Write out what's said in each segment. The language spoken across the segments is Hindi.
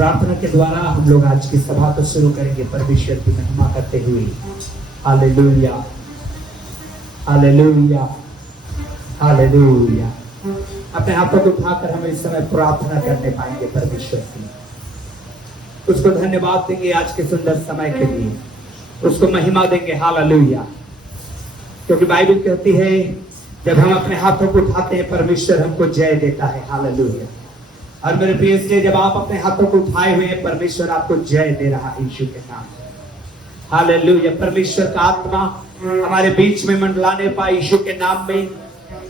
प्रार्थना के द्वारा हम लोग आज की सभा को शुरू करेंगे परमेश्वर की महिमा करते हुए। Hallelujah, hallelujah, hallelujah. अपने हाथों को उठाकर हम इस समय प्रार्थना करने पाएंगे परमेश्वर की। उसको धन्यवाद देंगे आज के सुंदर समय के लिए, उसको महिमा देंगे। हालेलुया। क्योंकि बाइबल कहती है जब हम अपने हाथों को उठाते हैं परमेश्वर हमको जय देता है। हालेलुया। और मेरे प्रिय से जब आप अपने हाथों को उठाए हुए हैं परमेश्वर आपको जय दे रहा है यीशु के नाम से। हालेलुया। परमेश्वर का आत्मा हमारे बीच में मंडलाने पाए यीशु के नाम में।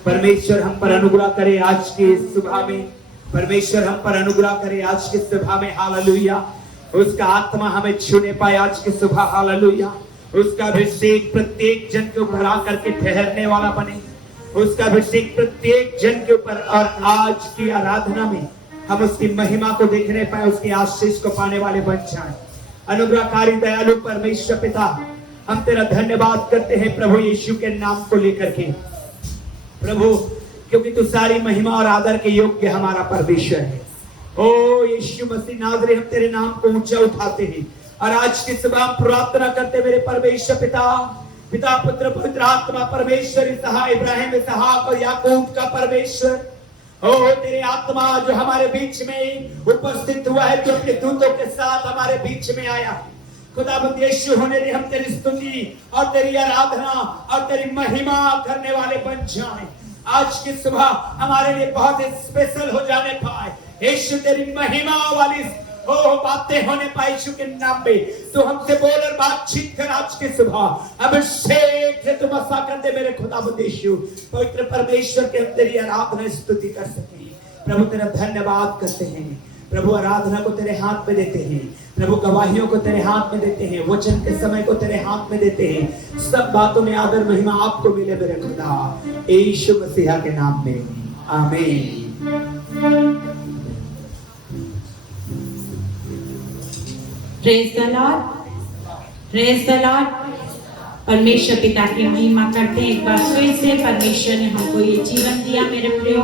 परमेश्वर हम पर अनुग्रह करे आज की सुबह में। परमेश्वर हम पर अनुग्रह करे आज की सुबह में। हालेलुया। उसका आत्मा हमें छूने पाए आज की सुबह। हालेलुया। उसका अभिषेक प्रत्येक जन के ऊपर आकर के ठहरने वाला बने। उसका अभिषेक प्रत्येक जन के ऊपर, और आज की आराधना में हम उसकी महिमा को देखने पाए, उसकी आशीष को पाने वाले बन जाएं। अनुग्रहकारी दयालु परमेश्वर पिता, हम तेरा धन्यवाद करते हैं प्रभु यीशु के नाम को लेकर के प्रभु, क्योंकि तू सारी महिमा और आदर के योग्य हमारा परमेश्वर है। ओ यीशु मसीह नाज़री, हम तेरे नाम को ऊंचा उठाते हैं और आज की सुबह प्रार्थना करते मेरे परमेश्वर पिता, पिता पुत्र पवित्र आत्मा परमेश्वर इसहाक इब्राहिम इसहाक और याकूब का परमेश्वर, ओ तेरे आत्मा जो हमारे बीच में उपस्थित हुआ है, जो अपने दूतों के साथ हमारे बीच में आया। खुदाबंद यीशु होने दे हम तेरी स्तुति और तेरी आराधना और तेरी महिमा करने वाले बन जाएं। आज की सुबह हमारे लिए बहुत स्पेशल हो जाने पाए यीशु, तेरी महिमा वाली बातें होने पाए यीशु के नाम में। तो हमसे बोल और बातचीत कर आज की सुबह। अभिषेक से तुम ऐसा कर दे मेरे खुदाबंद यीशु, पवित्र परमेश्वर के हम तेरी आराधना स्तुति कर सके। प्रभु तेरा धन्यवाद करते हैं प्रभु, आराधना को तेरे हाथ में देते हैं प्रभु, गवाहियों को तेरे हाथ में देते हैं, वचन के समय को तेरे हाथ में देते हैं। सब बातों में आदर महिमा आपको मिले मेरे खुदा, यीशु मसीह के नाम में आमीन। Praise the Lord, praise the Lord. परमेश्वर पिता की महिमा करते हैं। एक बार फिर से परमेश्वर ने हमको ये जीवन दिया मेरे प्रियो,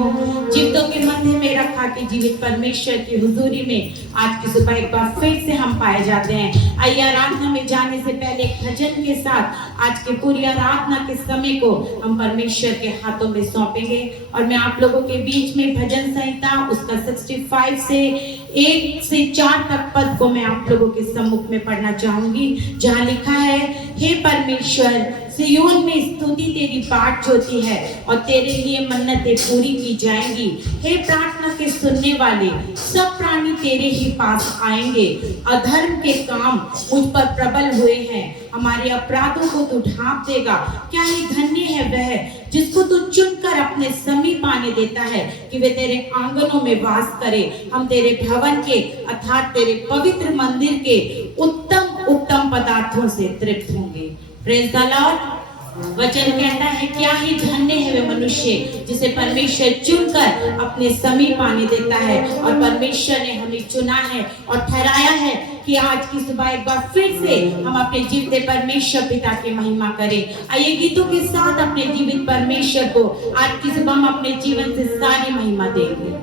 जीवितों के मध्य में रखा कि जीवित परमेश्वर की हुजूरी में आज की सुबह एक बार फिर से हम पाए जाते हैं। आइए आराधना में जाने से पहले एक भजन के साथ आज के पूरी आराधना के समय को हम परमेश्वर के हाथों में सौंपेंगे। और मैं आप लोगों के बीच में भजन संहिता उसका 65 से 1 से 4 तक पद को मैं आप लोगों के सम्मुख में पढ़ना चाहूंगी, जहाँ लिखा है, हे परमेश्वर सिय्योन में स्तुति तेरी बाट होती है और तेरे लिए मन्नतें पूरी की जाएंगी। हे प्रार्थना के सुनने वाले, सब प्राणी तेरे ही पास आएंगे। अधर्म के काम मुझ पर प्रबल हुए हैं, हमारे अपराधों को तू ढांप देगा। क्या ही धन्य है वह जिसको तू चुनकर अपने समीप आने देता है कि वे तेरे आंगनों में वास करे। हम तेरे भवन के अर्थात तेरे पवित्र मंदिर के उत्तम उत्तम पदार्थों से तृप्त होंगे। Praise the Lord. वचन कहता है, क्या ही धन्य है वे मनुष्य जिसे परमेश्वर चुनकर अपने समीप आने देता है। और परमेश्वर ने हमें चुना है और ठहराया है कि आज की सुबह एक बार फिर से हम अपने जीवित परमेश्वर पिता की महिमा करें। आइए गीतों के साथ अपने जीवित परमेश्वर को आज की सुबह हम अपने जीवन से सारी महिमा देंगे।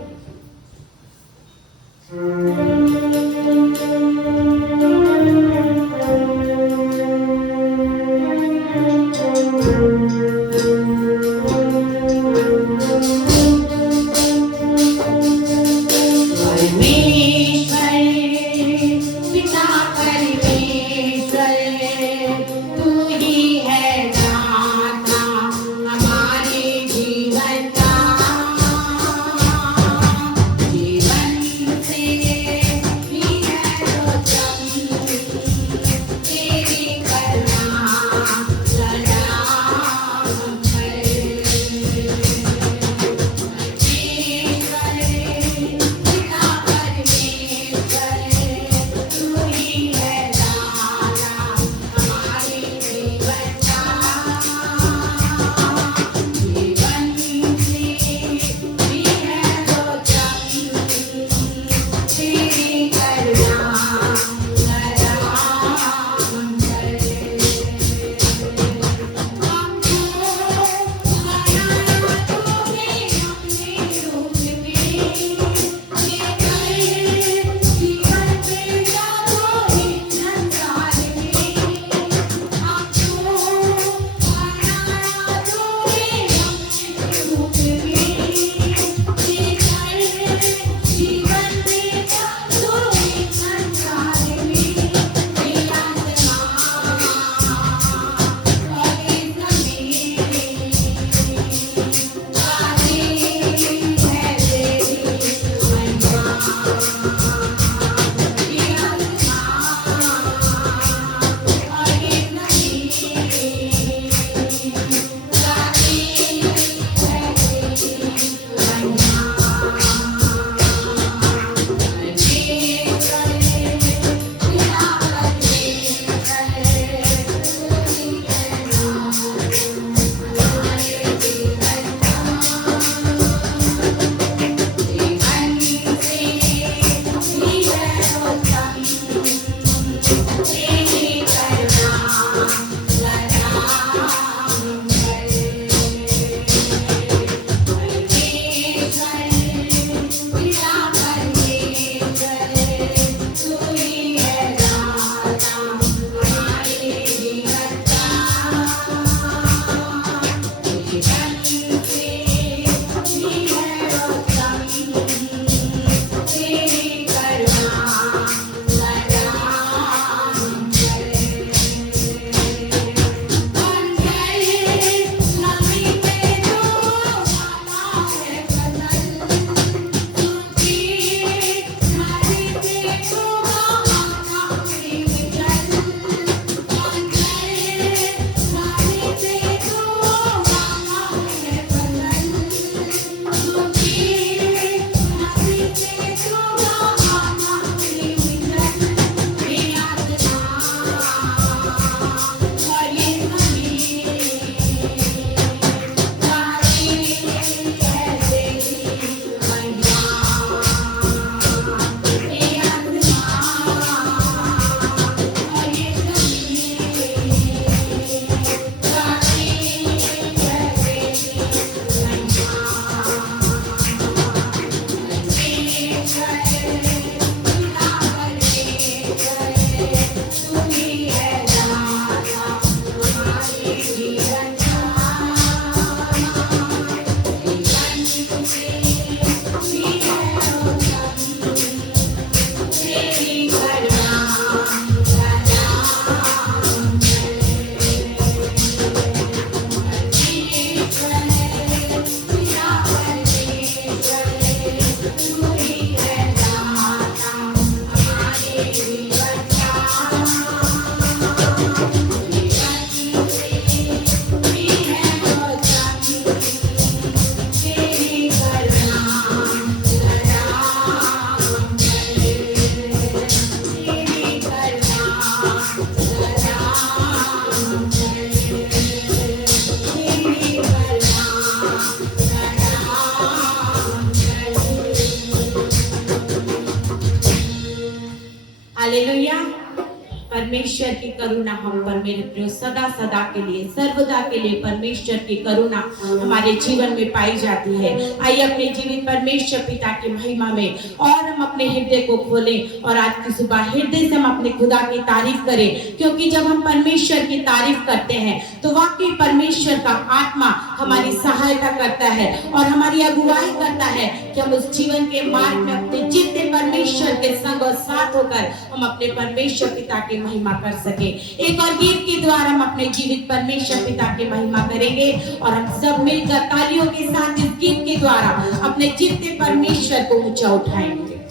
परमेश्वर की करुणा हम पर मेरे प्रियो सदा सदा के लिए सर्वदा के लिए परमेश्वर की करुणा हमारे जीवन में पाई जाती है। आइए अपने जीवित परमेश्वर पिता की महिमा में और हम अपने हृदय को खोलें और आज की सुबह हृदय से हम अपने खुदा की तारीफ करें, क्योंकि जब हम परमेश्वर की तारीफ करते हैं तो वाकई परमेश्वर का आत्मा हमारी सहायता करता है और हमारी अगुवाई करता है कि हम उस जीवन के मार्ग में अपने जितने परमेश्वर के संग और साथ होकर हम अपने परमेश्वर पिता की महिमा कर सके। एक और गीत के द्वारा हम अपने जीवित परमेश्वर पिता की महिमा करेंगे और हम सब मिलकर तालियों के साथ इस गीत के द्वारा अपने जितने परमेश्वर को ऊंचा उठाएंगे।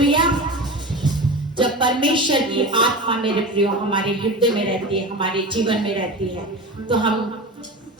हालेलुया। जब परमेश्वर की आत्मा मेरे प्रियो हमारे हृदय में रहती है, हमारे जीवन में रहती है, तो हम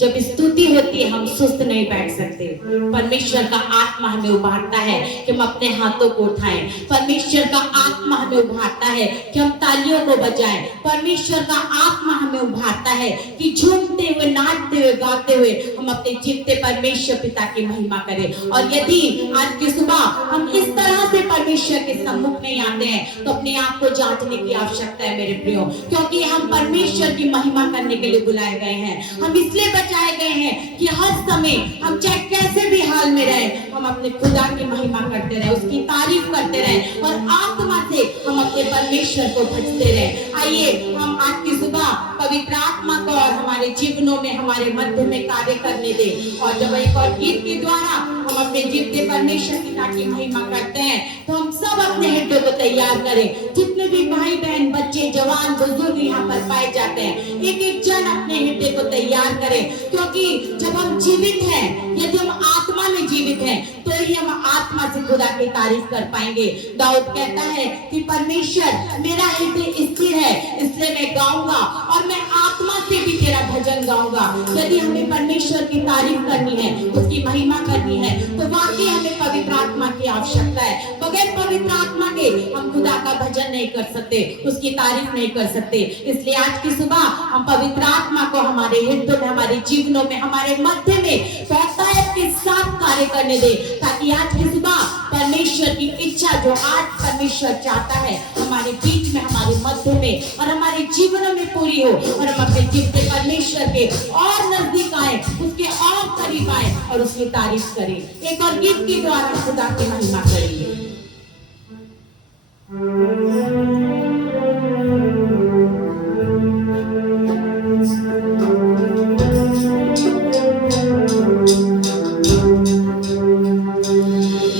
जब स्तुति होती है हम सुस्त नहीं बैठ सकते। परमेश्वर का आत्मा हमें उभारता है कि हम अपने हाथों को उठाएं। परमेश्वर का आत्मा हमें उभारता है कि हम तालियों को बजाएं। परमेश्वर का आत्मा हमें उभारता है कि झूमते हुए, नाचते हुए, गाते हुए हम अपने जीवते परमेश्वर पिता की महिमा करें। और यदि आज की सुबह हम इस तरह से परमेश्वर के सम्मुख नहीं आते हैं तो अपने आप को जांचने की आवश्यकता है मेरे प्रियो, क्योंकि हम परमेश्वर की महिमा करने के लिए बुलाए गए हैं। हम इसलिए बचाए गए हैं कि हर समय हम चाहे कैसे भी हाल में रहे, हम अपने खुदा की महिमा करते रहे, उसकी तारीफ करते रहे और आत्मा से हम अपने परमेश्वर को भजते रहे। आइए हम आज की सुबह पवित्र आत्मा को और हमारे जीवनों में, हमारे मध्य में कार्य करने दें। और जब एक और गीत के द्वारा हम अपने जीवते परमेश्वर पिता की महिमा करते हैं तो हम सब अपने हृदय को तैयार करें। जितने भी भाई बहन, बच्चे, जवान, बुजुर्ग यहाँ पर पाए जाते हैं, एक एक जन अपने हृदय को तैयार करें, क्योंकि जब हम जीवित हैं, यदि हम आत्मा में जीवित हैं तो ही हम आत्मा से खुदा की तारीफ कर पाएंगे। दाऊद कहता है कि परमेश्वर मेरा हृदय स्थिर है, इसलिए मैं गाऊंगा और मैं आत्मा से भी तेरा भजन गाऊंगा। यदि हमें परमेश्वर की तारीफ करनी है, उसकी महिमा करनी है, तो वाकई हमें पवित्र आत्मा की आवश्यकता है। बगैर पवित्र आत्मा के हम खुदा का भजन नहीं कर सकते, उसकी तारीफ नहीं कर सकते। इसलिए आज की सुबह हम पवित्र आत्मा को हमारे हृदय में, हमारे जीवनों में, हमारे मध्य में बहुतायत के साथ कार्य करने दे, ताकि आज की सुबह परमेश्वर की इच्छा जो आज परमेश्वर चाहता है हमारे बीच में, हमारे मध्य में और हमारे जीवनों में पूरी हो और हम अपने जीवन में परमेश्वर के और नजदीक आए, उसके और करीब आए और उसकी तारीफ करें। एक और गीत के द्वारा खुदा की महिमा करेंगे।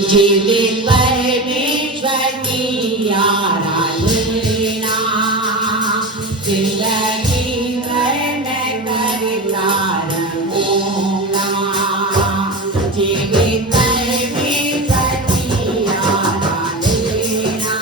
जीवित परमेश्वर की आराधना जिंदगी भर मैं करता रहूंगा। जीवित परमेश्वर की आराधना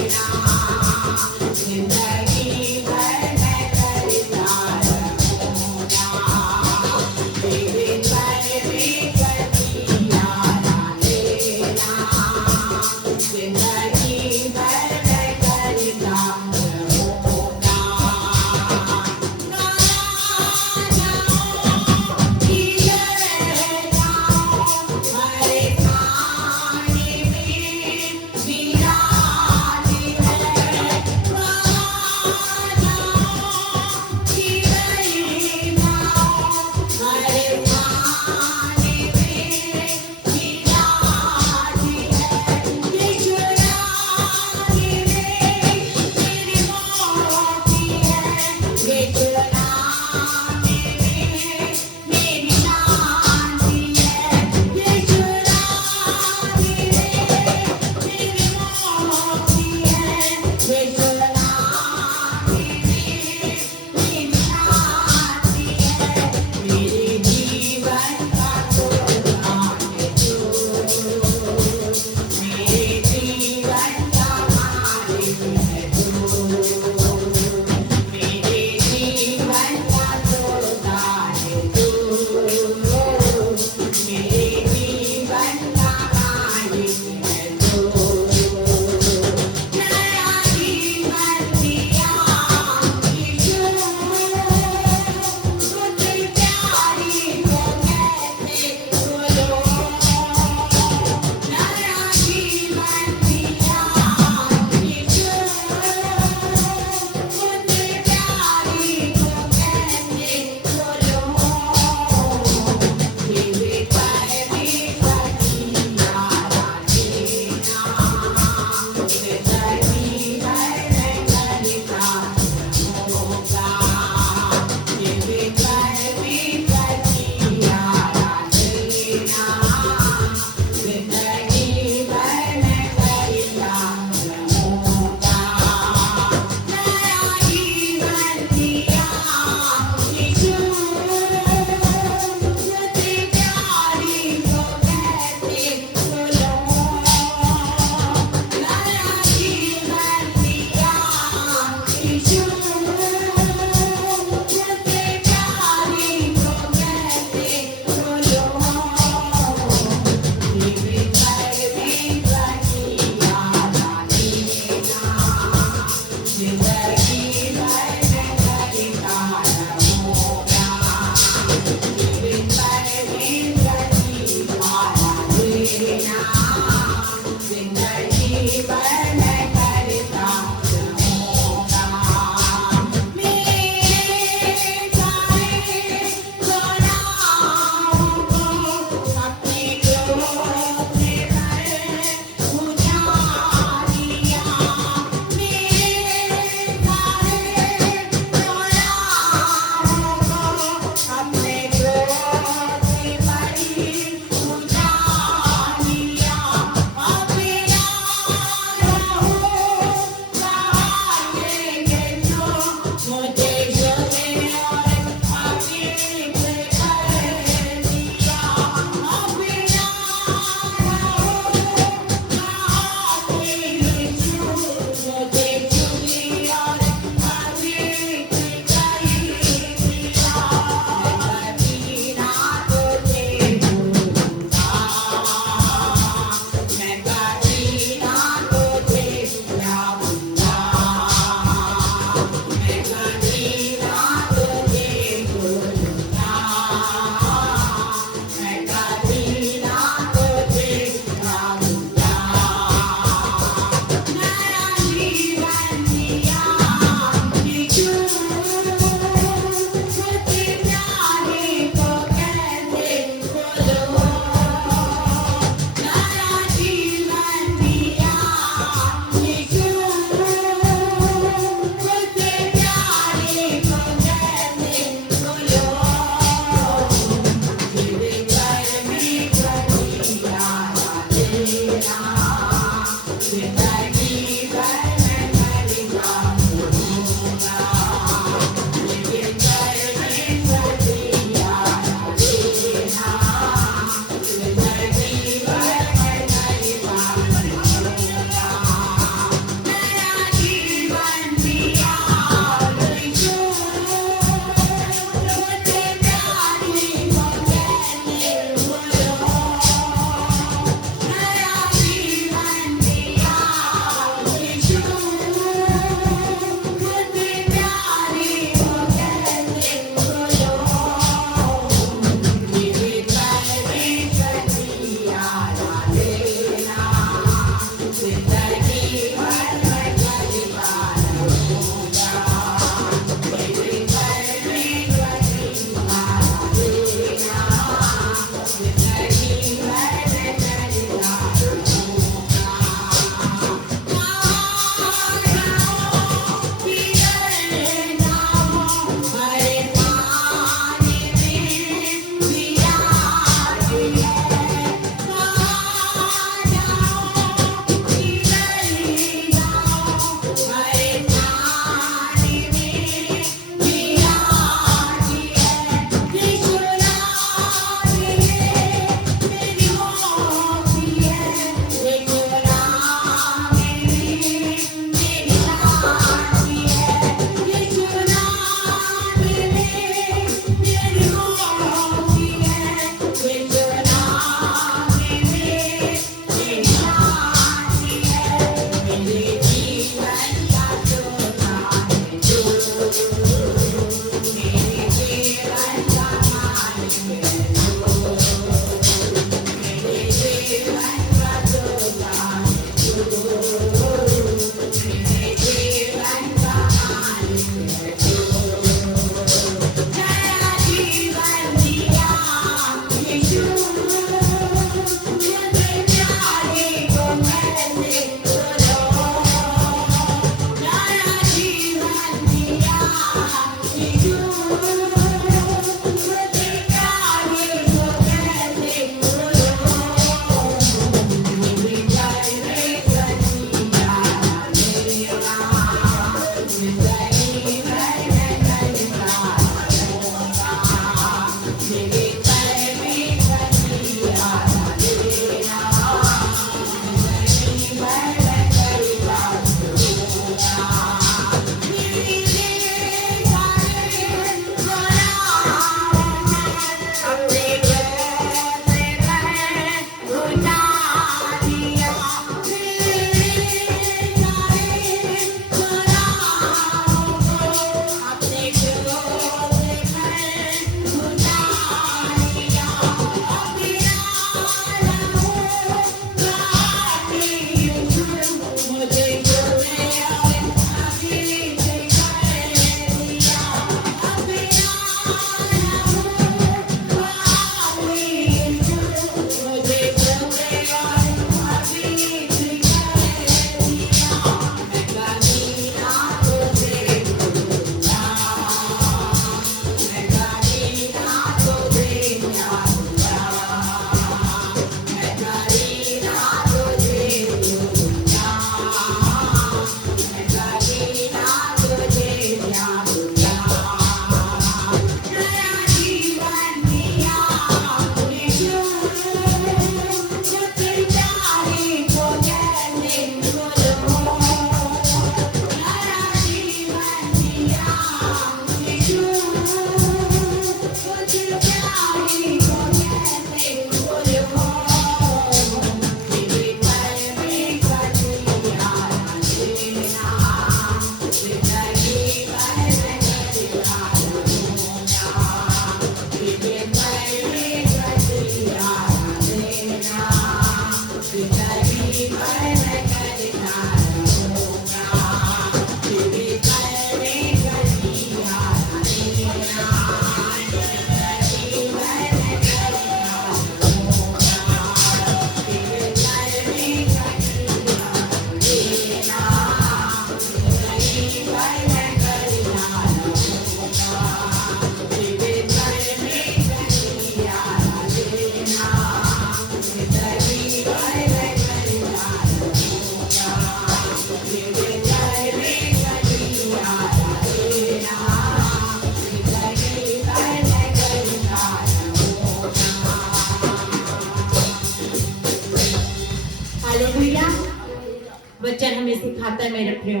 दिखाता है मेरे प्रियो,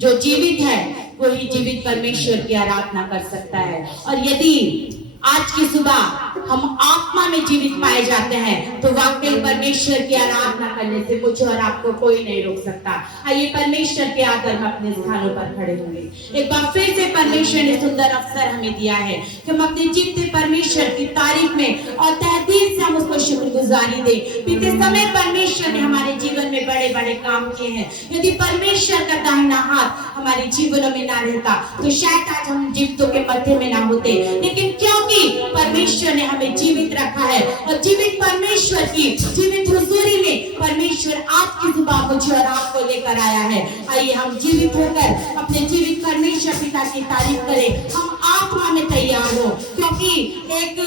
जो जीवित है वही जीवित परमेश्वर की आराधना कर सकता है। और यदि आज की सुबह हम आत्मा में जीवित पाए जाते हैं तो वाकई परमेश्वर की आराधना करने से मुझे और आपको कोई नहीं रोक सकता। आइए परमेश्वर के आदर में अपने स्थानों पर खड़े होंगे। एक बार फिर से परमेश्वर ने सुंदर अवसर हमें दिया है कि हम अपने जीवते परमेश्वर की तारीफ में और तहे दिल से हम उसको शुक्रगुजारी दें। बीते समय परमेश्वर ने हमारे जीवन में बड़े बड़े काम किए हैं। यदि परमेश्वर का दाहिना हाथ हमारे जीवनों में ना रहता तो शायद आज हम जीवितों के मध्य में ना होते, लेकिन क्योंकि परमेश्वर ने हमें जीवित रखा है और जीवित परमेश्वर की जीवित हुजूरी में परमेश्वर आज की सुबह मुझे और आपको लेकर आया है। आइए हम जीवित होकर अपने जीवित परमेश्वर पिता की तारीफ करें। हम आत्मा में तैयार हो, क्योंकि एक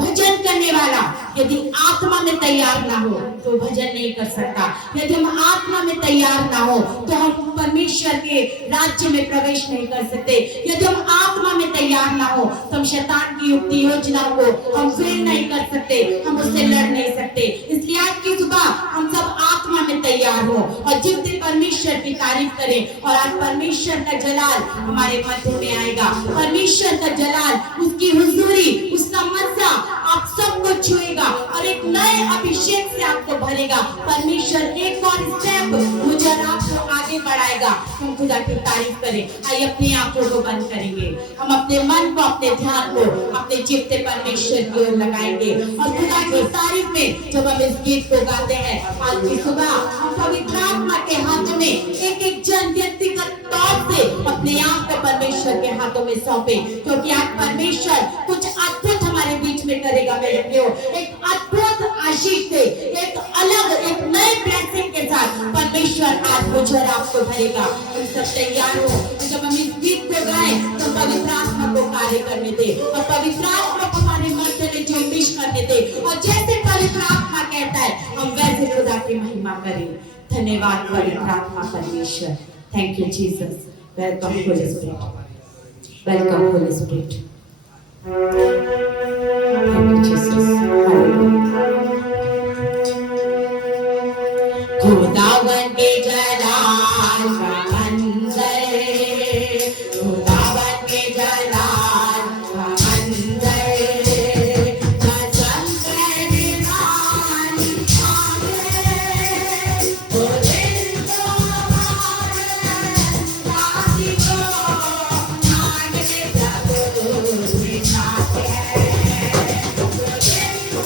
भजन करने वाला यदि आत्मा में तैयार ना हो तो भजन नहीं कर सकता। यदि हम आत्मा में तैयार ना हो तो हम परमेश्वर के राज्य में प्रवेश नहीं कर सकते। यदि हम आत्मा में तैयार ना हो तो हम शैतान की युक्ति योजनाओं को हम फेल नहीं कर सकते, हम उससे लड़ नहीं सकते। इसलिए आज की सुबह हम सब आत्मा में तैयार हो और जीवते परमेश्वर की तारीफ करें। और आज परमेश्वर का जलाल हमारे मध्य में आएगा। परमेश्वर का जलाल, उसकी हुजूरी, उसका मज़ा आप सबको छुएगा और एक नए अभिषेक से आपको भरेगा। परमेश्वर एक और स्टेप मुझे और आपको आगे बढ़ाएगा। हम खुदा की तारीफ करें। आइए अपनी आंखों को बंद करेंगे, हम अपने मन को, अपने ध्यान को अपने जीवते परमेश्वर की ओर लगाएंगे और खुदा की तारीफ में जब हम इस गीत को गाते हैं आज की सुबह हम पवित्र आत्मा के हाथों में एक एक जन व्यक्तिगत तौर से अपने आप को परमेश्वर के हाथों में सौंपे, क्योंकि आज परमेश्वर कुछ अद्भुत हमारे बीच में करेगा मेरे प्रियो। एक अद्भुत आशीष से, एक अलग, एक नए ब्लेसिंग के साथ परमेश्वर आज मुझे और आपको भरेगा। हम सब तैयार हो। जब हम इस गीत को गाएं तो पवित्र आत्मा को कार्य करने दे और पवित्र आत्मा को हमारे मध्य में जुम्बिश करने दे और जैसे पवित्र आत्मा कहता है हम वैसे खुदा की महिमा करें। धन्यवाद पवित्र आत्मा परमेश्वर। Thank you Jesus. Welcome Holi spirit, welcome Holi spirit. Thank you Jesus. खुदावन के जलाल का मंजर, खुदावन के जलाल का मंजर, कसम करनानी आगे, ओ दिल को मारे को आगे जब बिछाते हैं, ओ दिल को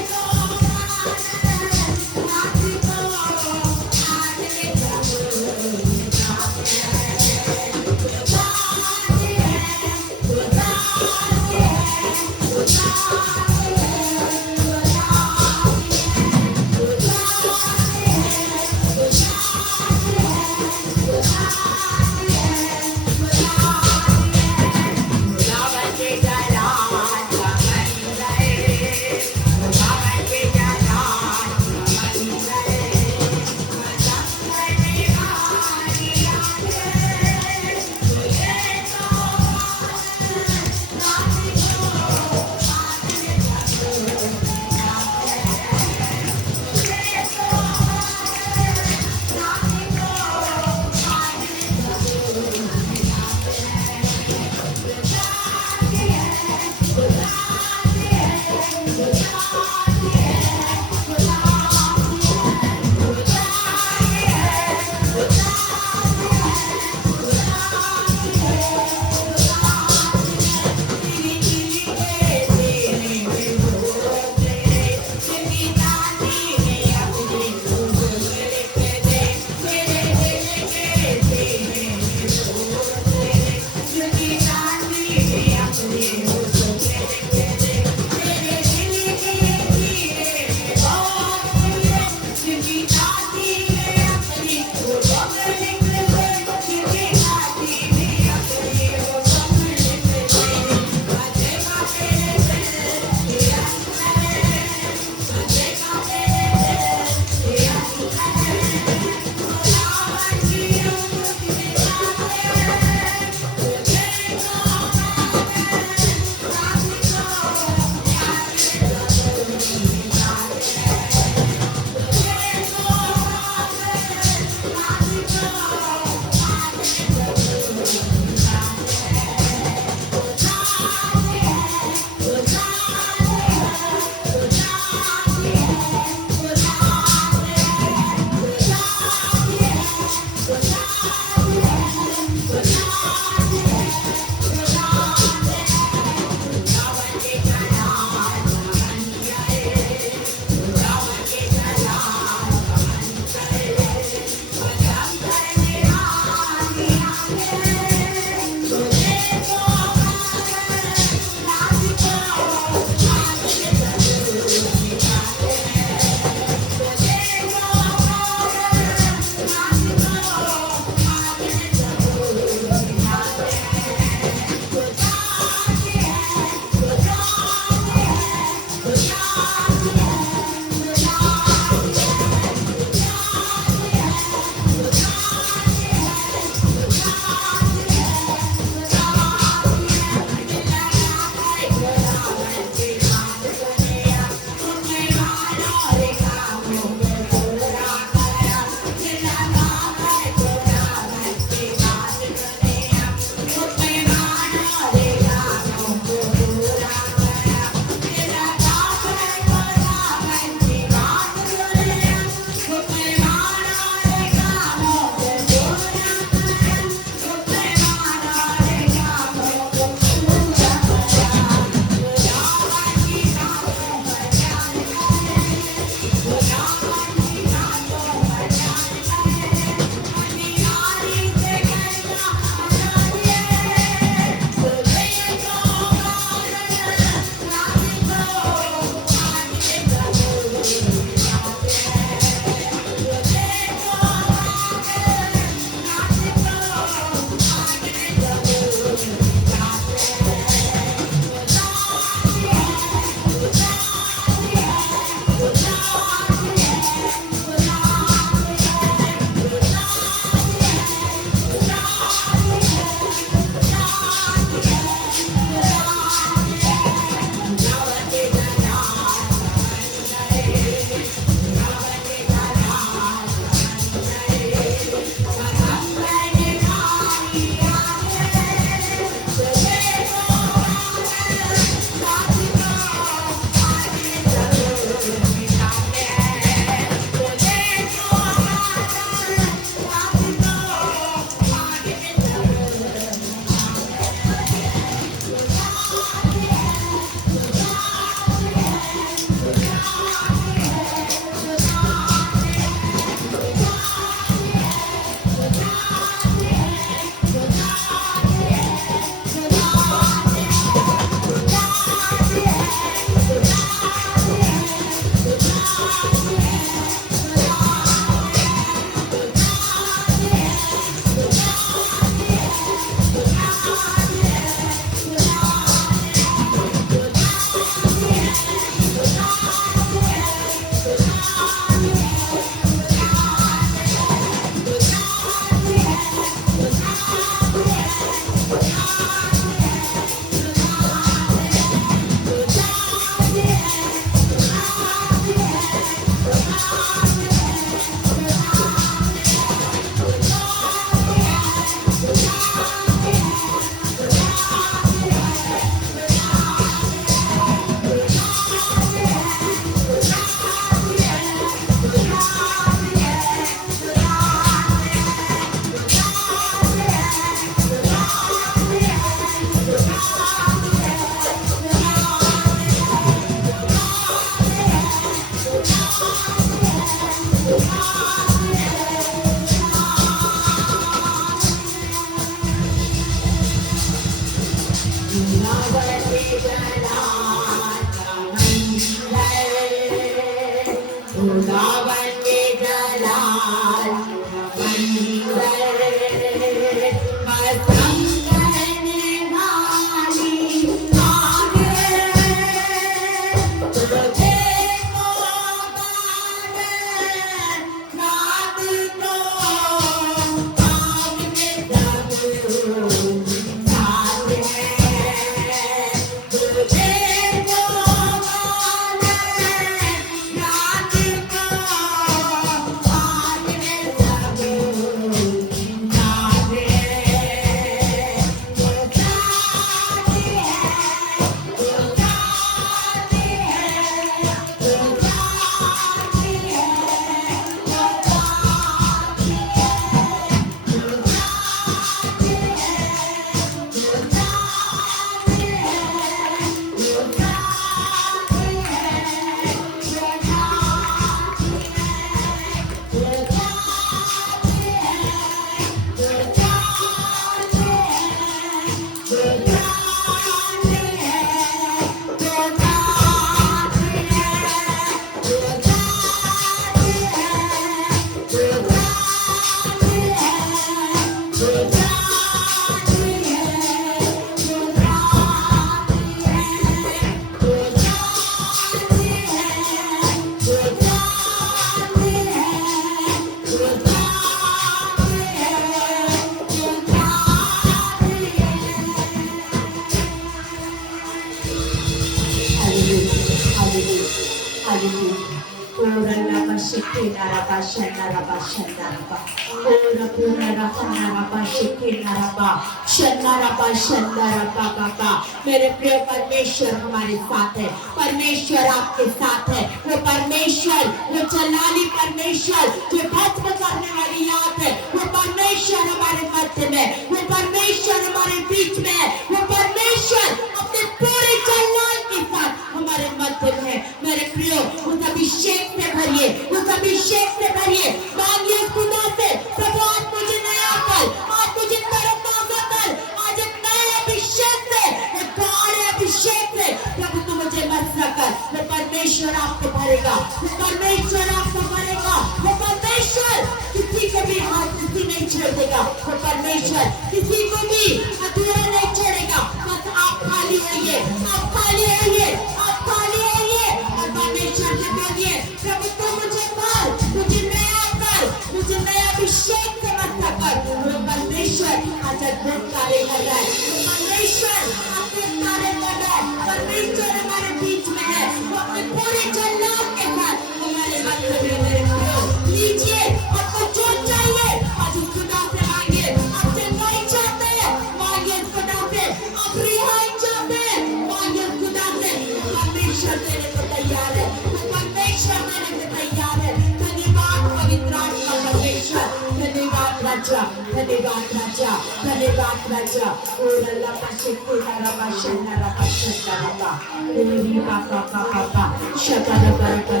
मेरे प्रिय परमेश्वर हमारे साथ है, परमेश्वर आपके साथ है। वो परमेश्वर, वो जलाली परमेश्वर, जो भस्म करने वाली याद है, वो परमेश्वर हमारे मध्य में, वो परमेश्वर हमारे बीच में है, वो परमेश्वर अपने पूरे जलाल के साथ हमारे मध्य में है। मेरे प्रियो, उस अभिषेक से भरिए, उस अभिषेक से भरिए, मांगिए खुदा से, प्रभु आज मुझे नया कर, आज मुझे तरफ कर, आज एक नए अभिषेक से, एक बड़े अभिषेक से प्रभु तू मुझे मसला कर। वो परमेश्वर आपको भरेगा, वो परमेश्वर आपको भरेगा, वो परमेश्वर किसी को भी हाथ किसी नहीं छोड़ देगा, वो परमेश्वर किसी को भी अधूरा नहीं छोड़ेगा। बस आप खाली रहिए, आप खाली रहिए, आप खाली रहिए और परमेश्वर से बोलिए, प्रभु तू मुझे कर, मुझे नया कर, मुझे नया अभिषेक से मसला कर। वो परमेश्वर आज अद्भुत कार्य कर रहा है, वो परमेश्वर अद्भुत कार्य कर रहा है। परमेश्वर हमारे बीच में है, वो अपने पूरे जलाल के साथ हमारे मध्य में। मेरे प्रियो, लीजिए, आपको जो चाहिए आज उस खुदा से मांगिए। आपसे नहीं चाहते हैं, मांगिए उस खुदा से। आप रिहाई चाहते हैं, मांगिए उस खुदा से। परमेश्वर देने को तैयार है, परमेश्वर देने को तैयार है। धन्यवाद पवित्र आत्मा परमेश्वर, धन्यवाद राजा, धन्यवाद राजा, धन्यवाद राजा। ओ अल्लाह पाशे तेरा पाशे नरा पाशे नरा ओरी पापा पापा शतरा पर पर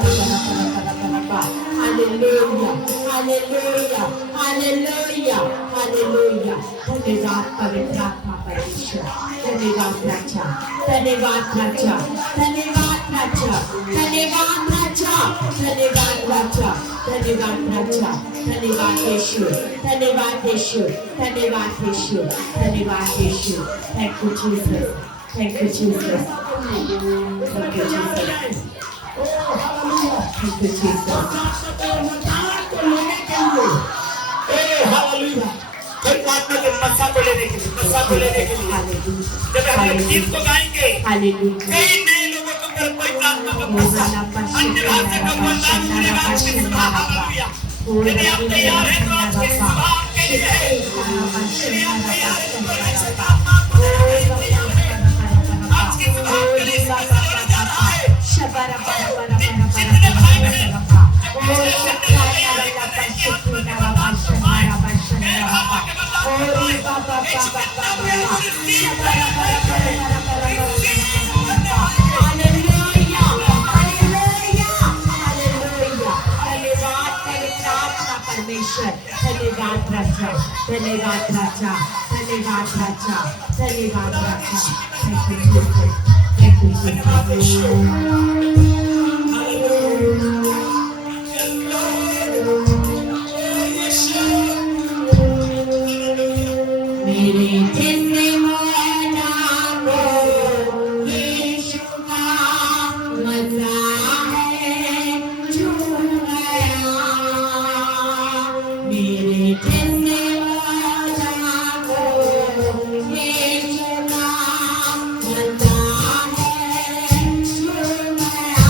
हालेलुया, हालेलुया, हालेलुया, हालेलुया। धन्यवाद पवित्र आत्मा परमेश्वर, धन्यवाद राजा, धन्यवाद राजा, धन्यवाद राजा, धन्यवाद राजा, धन्यवाद राजा, धन्यवाद राजा, धन्यवाद यीशु, धन्यवाद यीशु, धन्यवाद यीशु, धन्यवाद यीशु। Thank you Jesus, thank you Jesus, thank you Jesus, thank you Jesus. मस्सा को लेने के लिए, मस्सा को लेने के लिए जब हम लोग गीत को गाएंगे, कई नए लोगों को अगर कोई प्रार्थना का मस्सा अन्य भाषा का वरदान मिलेगा आपके सुबह। हालेलुया। यदि आप तैयार हैं तो आज के सुबह आपके लिए है। यदि आप तैयार हैं तो परमेश्वर का आत्मा आपको देने के लिए तैयार है। आज के सुबह आपके लिए इसका सवाल जा रहा है। जितने भाई बहन धन्यवाद राजा, धन्यवाद राजा, धन्यवाद राजा, धन्यवाद राजा। Thank you, Jesus. Thank you, Jesus. मेरे जैसे मौला को यीशु का मज़ा है झूम गया। मेरे जैसे मौला को यीशु का मज़ा है झूम गया।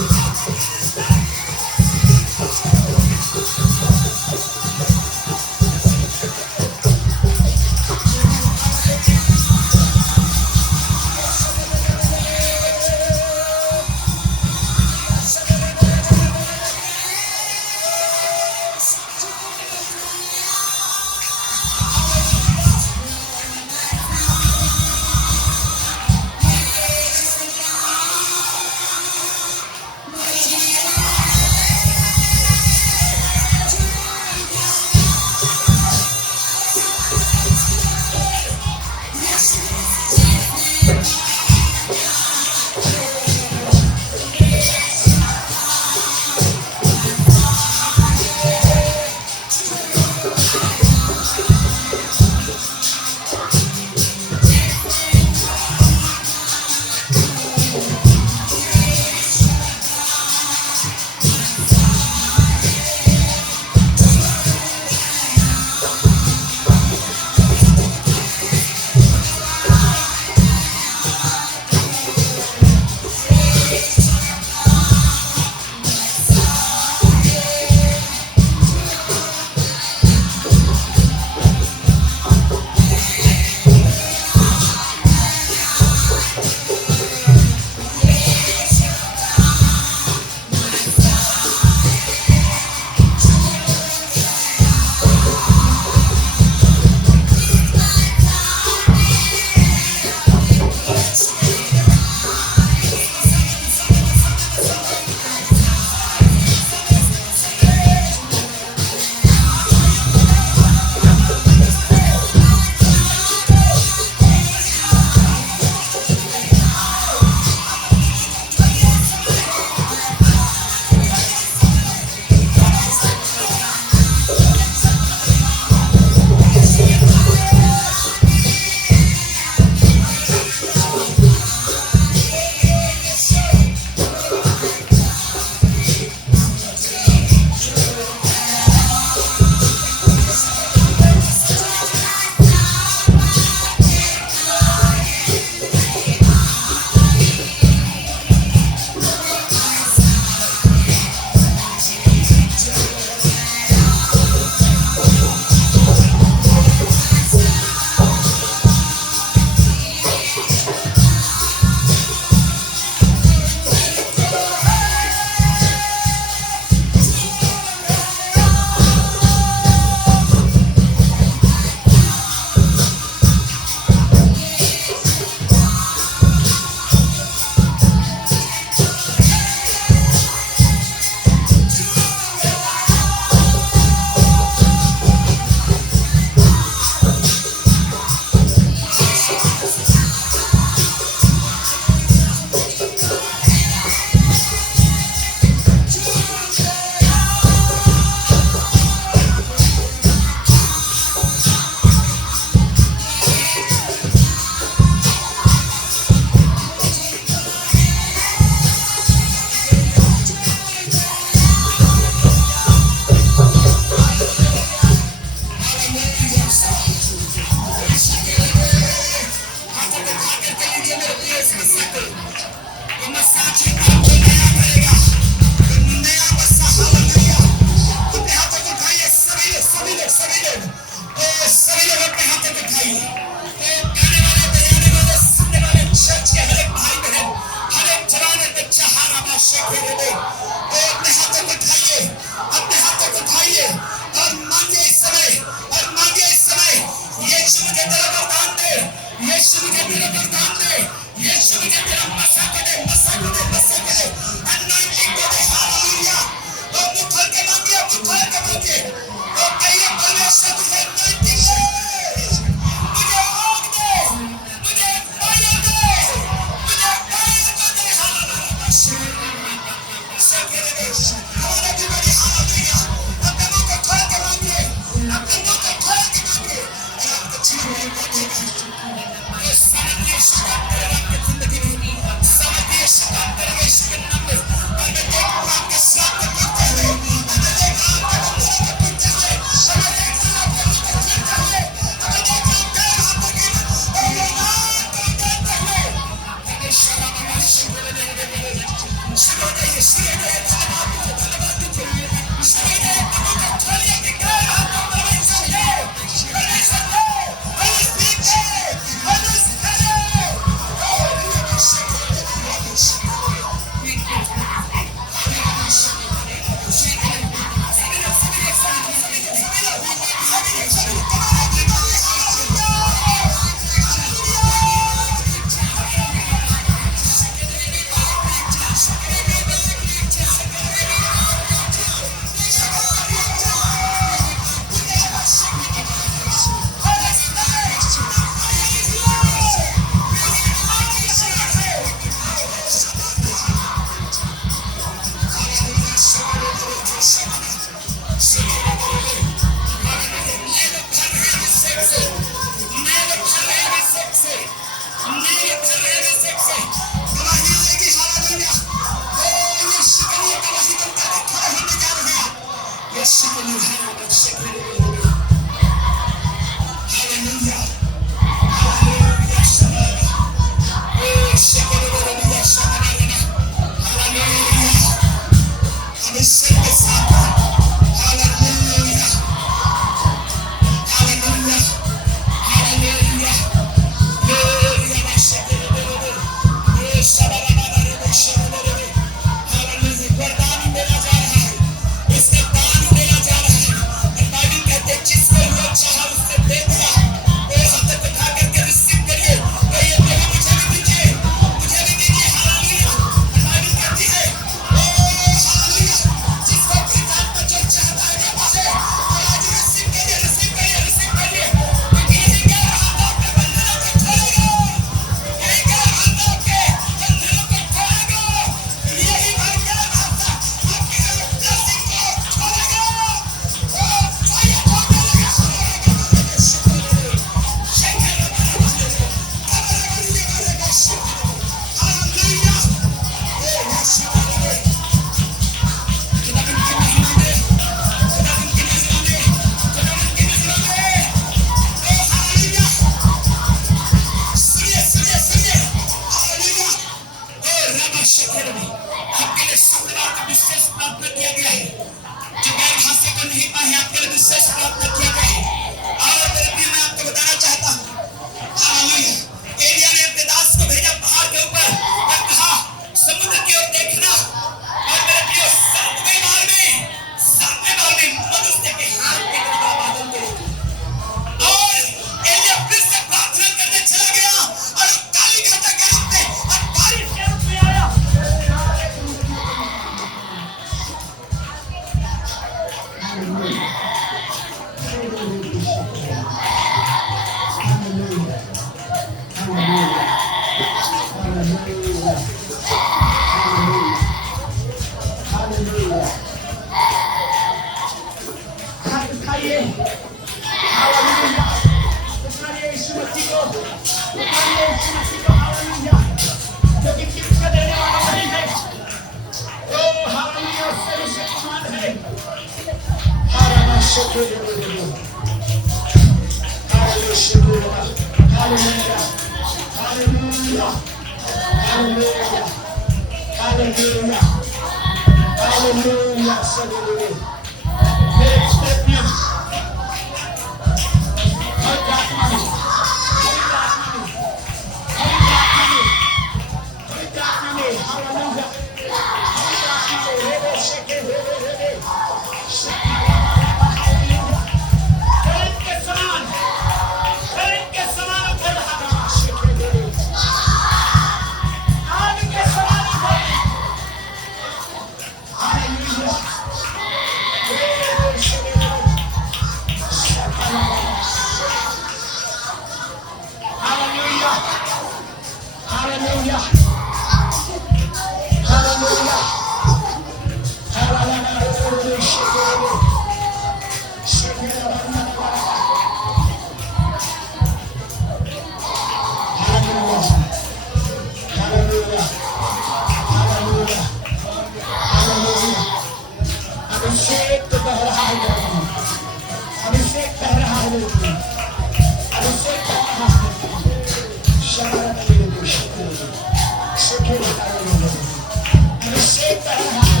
अभिषेक कर रहा है,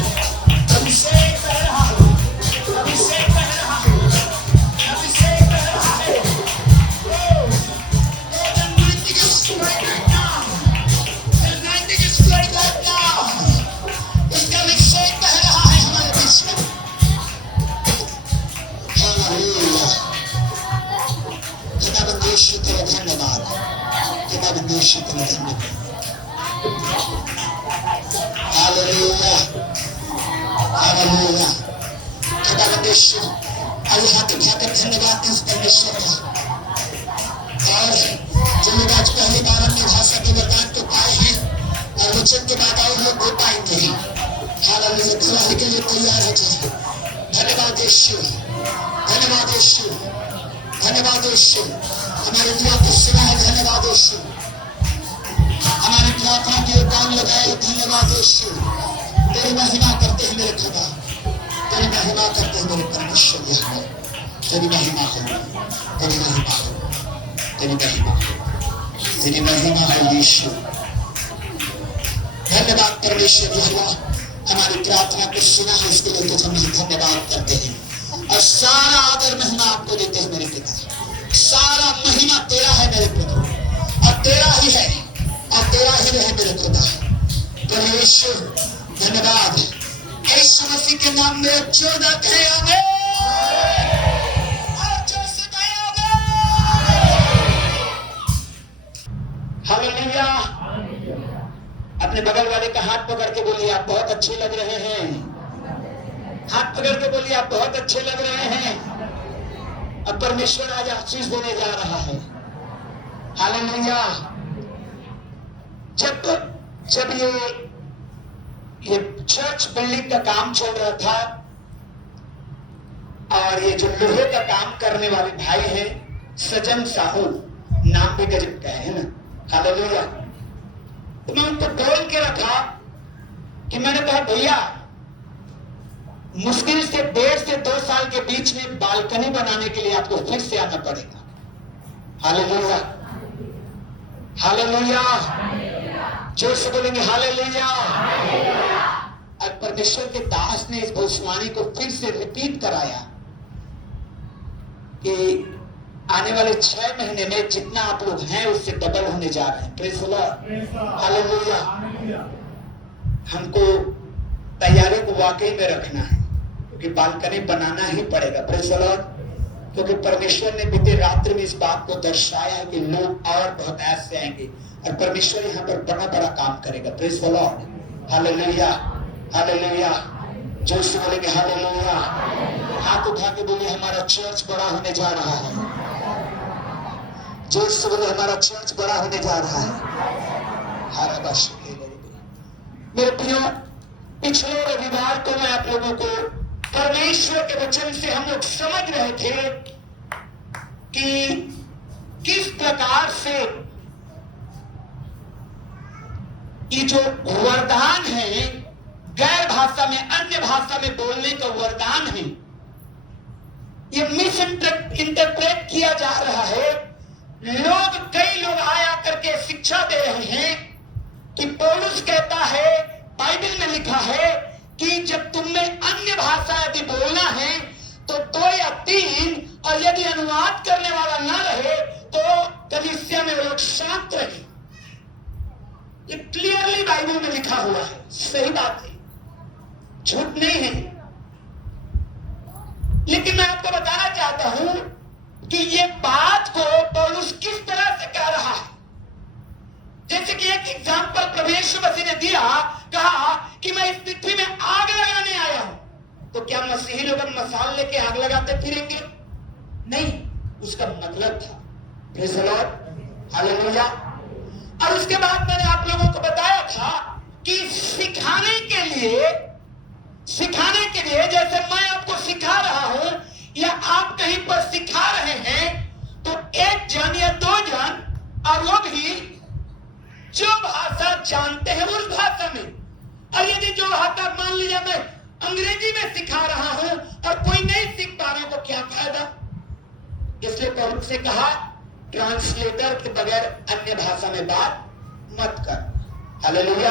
अभिषेक कर रहा है, अभिषेक कर रहा है, अभिषेक कर रहा है। The anointing is straight right now. The anointing is straight right now. इसका अभिषेक कर रहा है हमारे बीच में। हालेलुया। खुदाबंद तेरा धन्यवाद, खुदाबंद तेरा धन्यवाद। Hallelujah, hallelujah. खुदाबंद आइए हाथ उठाकर धन्यवाद दें उस परमेश्वर का। और जो लोग आज पहली बार अपनी भाषा के वरदान को पाए हैं और वचन के बाद और लोग हो पाएंगे, हालेलुया, गवाही के लिए तैयार हो जाए। धन्यवाद यीशु, धन्यवाद यीशु, धन्यवाद यीशु। हमारी दुआ को सुना है, धन्यवाद यीशु। हमारी प्रार्थना के कान लगाए, धन्यवाद यीशु। तेरी महिमा करते हैं मेरे खुदा, तेरी महिमा करते हैं मेरे परमेश्वर यहोवा। तेरी महिमा हो, तेरी महिमा हो, तेरी महिमा हो, तेरी महिमा हो यीशु। धन्यवाद परमेश्वर यहोवा, हमारी प्रार्थना को सुना है, इसके लिए तुझे हम धन्यवाद करते हैं। और सारा आदर महिमा आपको देते हैं मेरे पिता। सारा महिमा तेरा है मेरे प्रभु, और तेरा ही है और तेरा ही रहे मेरे खुदा। परमेश्वर धन्यवाद, यीशु मसीह के नाम में जोरदार कहें आमीन। और जोर से कहें आमीन। हालेलुया। अपने बगल वाले का हाथ पकड़ के बोलिए, आप बहुत अच्छे लग रहे हैं। हाथ पकड़ के बोलिए, आप बहुत अच्छे लग रहे हैं। अब परमेश्वर आज आशीष देने जा रहा है। हालेलुया। जब ये चर्च बिल्डिंग का काम चल रहा था और ये जो लोहे का काम करने वाले भाई हैं, सजन साहू, नाम भी गजब का है ना। हालेलुया। तो मैं उनको बोल के रखा कि मैंने कहा भैया, मुश्किल से 1.5 से 2 साल के बीच में बालकनी बनाने के लिए आपको फिर से आना पड़ेगा। Hallelujah, hallelujah. जोर से बोलेंगे हालेलुया। और परमेश्वर के दास ने इस भविष्यवाणी को फिर से रिपीट कराया कि आने वाले 6 महीने में जितना आप लोग हैं उससे डबल होने जा रहे हैं। Praise the Lord, hallelujah. हमको तैयारी को वाकई में रखना है, क्योंकि बालकनी बनाना ही पड़ेगा। प्रेज़ द लॉर्ड, क्योंकि परमेश्वर ने बीते रात्रि में इस बात को दर्शाया है कि लोग और बहुत ऐसे आएंगे और परमेश्वर यहाँ पर बड़ा बड़ा काम करेगा। Praise the Lord, hallelujah, hallelujah. जोर से बोलेंगे हालेलुया। हाथ उठा के बोलिए, हमारा चर्च बड़ा होने जा रहा है। जोर से बोले, हमारा चर्च बड़ा होने जा रहा है। मेरे प्रियो, पिछले रविवार को मैं आप लोगों को परमेश्वर के वचन से हम लोग समझ रहे थे कि किस प्रकार से ये जो वरदान है, गैर भाषा में, अन्य भाषा में बोलने का वरदान है, ये मिस इंटरप्रेट किया जा रहा है। कई लोग आया करके शिक्षा दे रहे हैं कि पौलुस कहता है, बाइबल में लिखा है कि जब तुम्हें अन्य भाषा यदि बोलना है तो 2 या 3, और यदि अनुवाद करने वाला ना रहे तो कलीसिया में लोग शांत रहे। ये क्लियरली बाइबल में लिखा हुआ है, सही बात है, झूठ नहीं है। लेकिन मैं आपको बताना चाहता हूं कि ये बात को पौलुस किस तरह से कह रहा है। जैसे कि एक एग्जाम्पल प्रभु यीशु मसीह ने दिया, कहा कि मैं इस पृथ्वी में आग लगाने आया हूं। तो क्या मसीही लोग मसाल लेके आग लगाते फिरेंगे? नहीं, उसका मतलब था। Praise the Lord, hallelujah. और उसके बाद मैंने आप लोगों को बताया था कि सिखाने के लिए जैसे मैं आपको सिखा रहा हूं या आप कहीं पर सिखा रहे हैं, तो 1 जन या 2 जन, और वो भी जो भाषा जानते हैं उस भाषा में। और यदि जो भाषा, मान लीजिए मैं अंग्रेजी में सिखा रहा हूं और कोई नहीं सीख पा रहा, तो क्या फायदा? इसलिए पौलुस से कहा, ट्रांसलेटर के बगैर अन्य भाषा में बात मत कर। Hallelujah,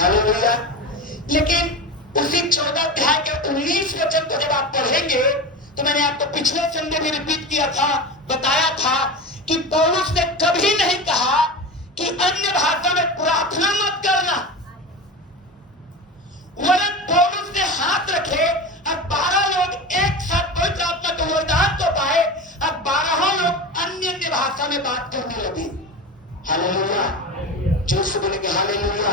hallelujah. लेकिन उसी 14 अध्याय के 19 वचन को जब आप पढ़ेंगे तो मैंने आपको पिछले संडे में रिपीट किया था, बताया था कि पौलुस ने कभी नहीं कहा कि अन्य भाषा में प्रार्थना मत करना, वरन पौलुस ने हाथ रखे और 12 लोग एक साथ पवित्र आत्मा के वरदान को पाए और 12 लोग अन्य भाषा में बात करने लगे। हालेलुया, जोर से बोलेंगे हालेलुया।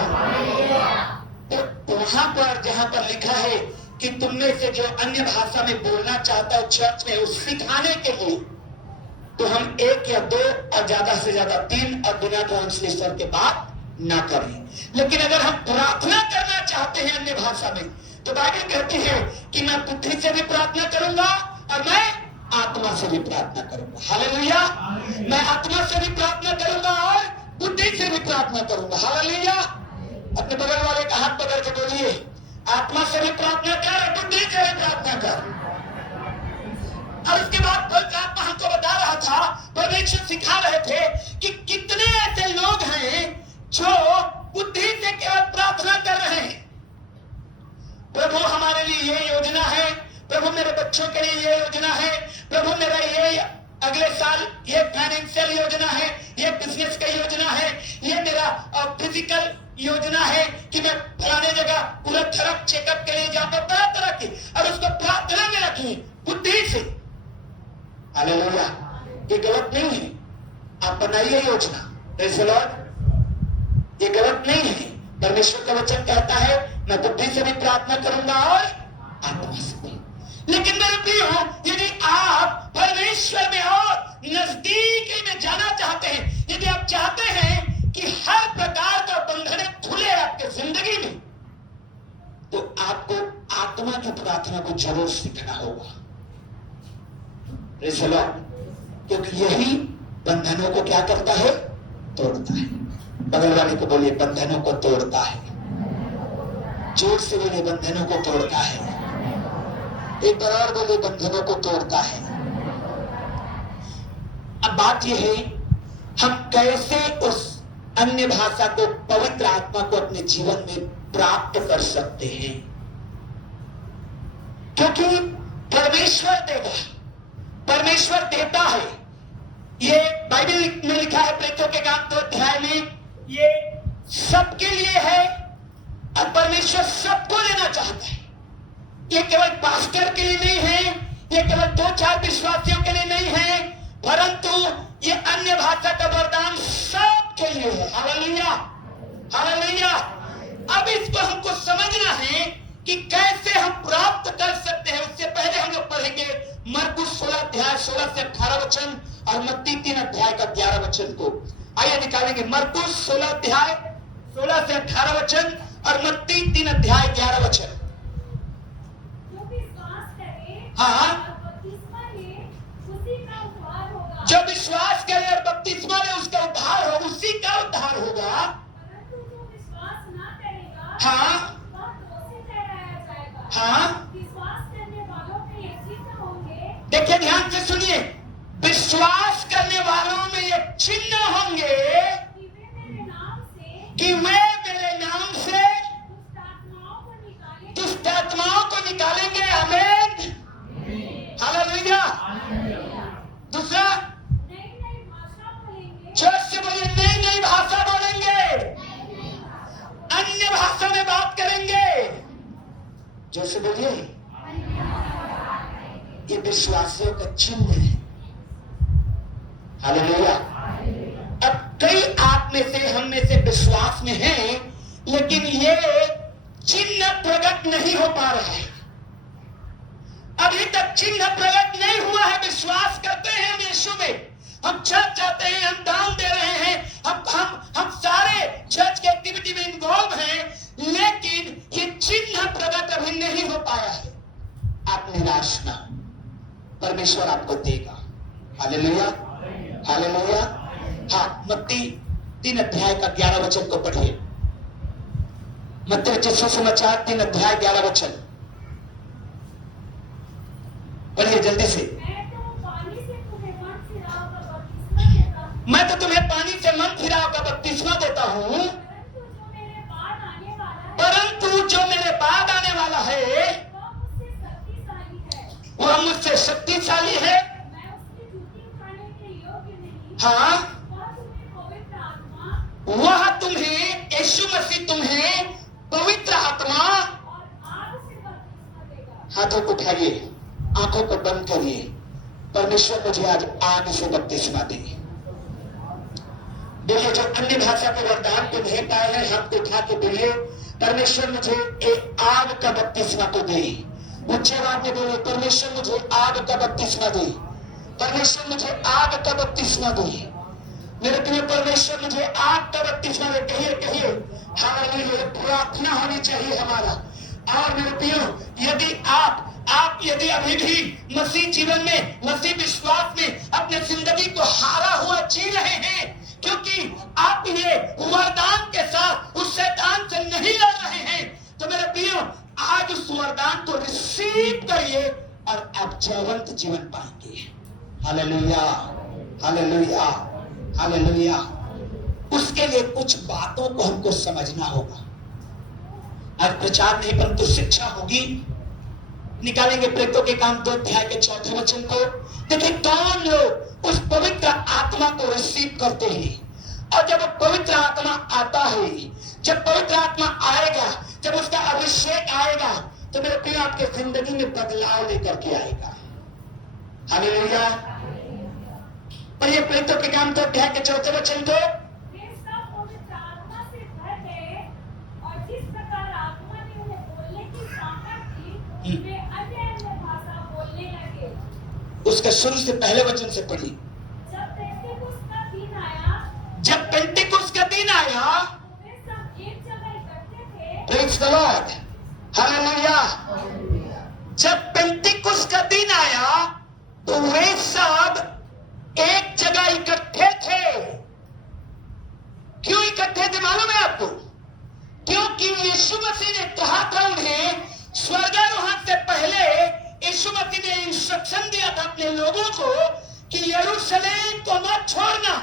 तो वहां पर जहां पर लिखा है कि तुम में से जो अन्य भाषा में बोलना चाहता है चर्च में उस सिखाने के लिए, तो हम 1 या 2 और ज्यादा से ज्यादा 3 और बिना ट्रांसलेशन के बात ना करें। लेकिन अगर हम प्रार्थना करना चाहते हैं अन्य भाषा में, तो बाइबल कहती है कि मैं बुद्धि से भी प्रार्थना करूंगा और मैं आत्मा से भी प्रार्थना करूंगा। हालेलुया, मैं आत्मा से भी प्रार्थना करूंगा और बुद्धि से भी प्रार्थना करूंगा। हालेलुया। अपने बगल वाले का हाथ पकड़ के बोलिए, आत्मा से भी प्रार्थना कर, बुद्धि से भी प्रार्थना कर। और उसके बाद पवित्र आत्मा हमको बता रहा था, परमेश्वर सिखा रहे थे कि कितने ऐसे लोग हैं जो बुद्धि से केवल प्रार्थना कर रहे हैं। प्रभु हमारे लिए ये योजना है, प्रभु मेरे बच्चों के लिए ये योजना है, प्रभु मेरा ये अगले साल ये फाइनेंशियल योजना है, ये बिजनेस का योजना है, ये मेरा फिजिकल योजना है कि मैं फलाने जगह पूरा थरक चेकअप के लिए जाऊंगा, तरह तरह की, और उसको प्रार्थना में रखिए बुद्धि से। हालेलुया, ये गलत नहीं है, आप बनाइए योजना। प्रेज़ द लॉर्ड, ये गलत नहीं है। परमेश्वर का वचन कहता है मैं बुद्धि से भी प्रार्थना करूंगा और आत्मा से भी। लेकिन मेरे प्रियो, यदि आप परमेश्वर में और नजदीकी में जाना चाहते हैं, यदि आप चाहते हैं कि हर प्रकार का बंधन खुले आपके जिंदगी में, तो आपको आत्मा की प्रार्थना को जरूर सीखना होगा। प्रेज़ द लॉर्ड, क्योंकि यही बंधनों को क्या करता है? तोड़ता है। बगल वाले को बोलिए, बंधनों को तोड़ता है। जोर से बोलिए, बंधनों को तोड़ता है। एक बार और बोलिए, बंधनों को तोड़ता है। अब बात यह है, हम कैसे उस अन्य भाषा को, पवित्र आत्मा को अपने जीवन में प्राप्त कर सकते हैं? क्योंकि परमेश्वर देगा, परमेश्वर देता है। ये बाइबल में लिखा है प्रेरितों के काम 2 अध्याय में, ये सबके लिए है और परमेश्वर सबको लेना चाहता है। ये केवल पास्टर के लिए नहीं है, ये केवल 2-4 विश्वासियों के लिए नहीं है, परंतु ये अन्य भाषा का वरदान सबके लिए है। Hallelujah, hallelujah. अब इसको हमको समझना है कि कैसे हम प्राप्त कर सकते हैं। उससे पहले हम लोग पढ़ेंगे मरकुस 16 अध्याय 16 से 18 वचन और मत्ती 3 अध्याय का 11 वचन को। आइए निकालेंगे मरकुस 16 अध्याय 16 से 18 वचन और मत्ती 3 अध्याय 11 वचन। हाँ, जो विश्वास करे और बपतिस्मा ले उसका उद्धार हो, उसी का उद्धार होगा। हाँ हाँ, देखिए ध्यान से सुनिए, विश्वास करने वालों में ये चिन्ह होंगे कि वे मेरे नाम से दुष्ट आत्माओं को निकालेंगे। आमीन, हालेलुया। दूसरा, जोर से बोलिए, नई नई भाषा बोलेंगे, अन्य भाषा में बात करेंगे। जोर से बोलिए, ये विश्वासियों का चिन्ह है। हालेलुया। अब कई आप में से, हम में से विश्वास में हैं, लेकिन ये चिन्ह प्रकट नहीं हो पा रहा है। अभी तक चिन्ह प्रकट नहीं हुआ है। विश्वास करते हैं हम यीशु में, हम चर्च जाते हैं, हम दान दे रहे हैं, हम सारे चर्च के एक्टिविटी में इन्वॉल्व हैं, लेकिन ये चिन्ह प्रकट अभी नहीं हो पाया है। आप निराश ना, परमेश्वर आपको देगा। Hallelujah, hallelujah. हाँ, मत्ती 3 अध्याय का 11 वचन को पढ़िए। मत्ती रचित सुसमाचार 3 अध्याय 11 वचन पढ़िए जल्दी से। मैं तो तुम्हें पानी से मन फिराव का बपतिस्मा देता हूं, है वह मुझसे शक्तिशाली है, हाँ वह तुम्हें, यीशु मसीह तुम्हें पवित्र आत्मा, हाथों को उठाइए, आंखों को बंद करिए। परमेश्वर मुझे आज आग से बपतिस्मा दे। बोलिए, जो अन्य भाषा के वरदान को नहीं पाए हैं हाथ को उठा के बोलिए, परमेश्वर मुझे एक आग का बपतिस्मा तो दे। ऊंचे आवाज में बोलिए, परमेश्वर मुझे आग का बपतिस्मा दे, परमेश्वर मुझे आग का बपतिस्मा दे। मेरे प्रिय, परमेश्वर मुझे आग का बपतिस्मा दे। कहिए कहिए, हालेलुया। प्रार्थना होनी चाहिए हमारा। और मेरे प्रियो, यदि आप यदि अभी भी मसीह जीवन में, मसीह विश्वास में अपने जिंदगी को हारा हुआ जी रहे हैं, क्योंकि आप ये वरदान के साथ उस शैतान से नहीं लड़ रहे हैं, तो मेरे प्रियो आज उस वरदान को रिसीव करिए और आप जीवंत जीवन पाएंगे। Hallelujah, hallelujah, hallelujah. उसके लिए कुछ बातों को हमको समझना होगा। आज प्रचार नहीं परंतु शिक्षा होगी। निकालेंगे प्रेरितों के काम 2 अध्याय के 4 वचन को। देखिए, कौन लोग उस पवित्र आत्मा को रिसीव करते हैं। और जब पवित्र आत्मा आता है, जब पवित्र आत्मा आएगा, जब उसका अभिषेक आएगा, तो मेरे प्रिय आपके जिंदगी में बदलाव लेकर के आएगा। हालेलुया। और ये प्रेरितों के काम 2 अध्याय के 4 वचन को, उसके शुरू से पहले वचन से पढ़ी। जब पेंटेकुस्त का दिन आया, जब पेंटेकुस्त का दिन आया, वे सब एक जगह इकट्ठे थे। Praise the Lord, hallelujah. जब पेंटेकुस्त का दिन आया तो वे सब एक जगह इकट्ठे थे। क्यों इकट्ठे थे मालूम है आपको? क्योंकि यीशु मसीह ने कहा था उन्हें, स्वर्गारोहण से पहले यीशु मसीह ने इंस्ट्रक्शन दिया था अपने लोगों को कि यरूशलेम को मत छोड़ना।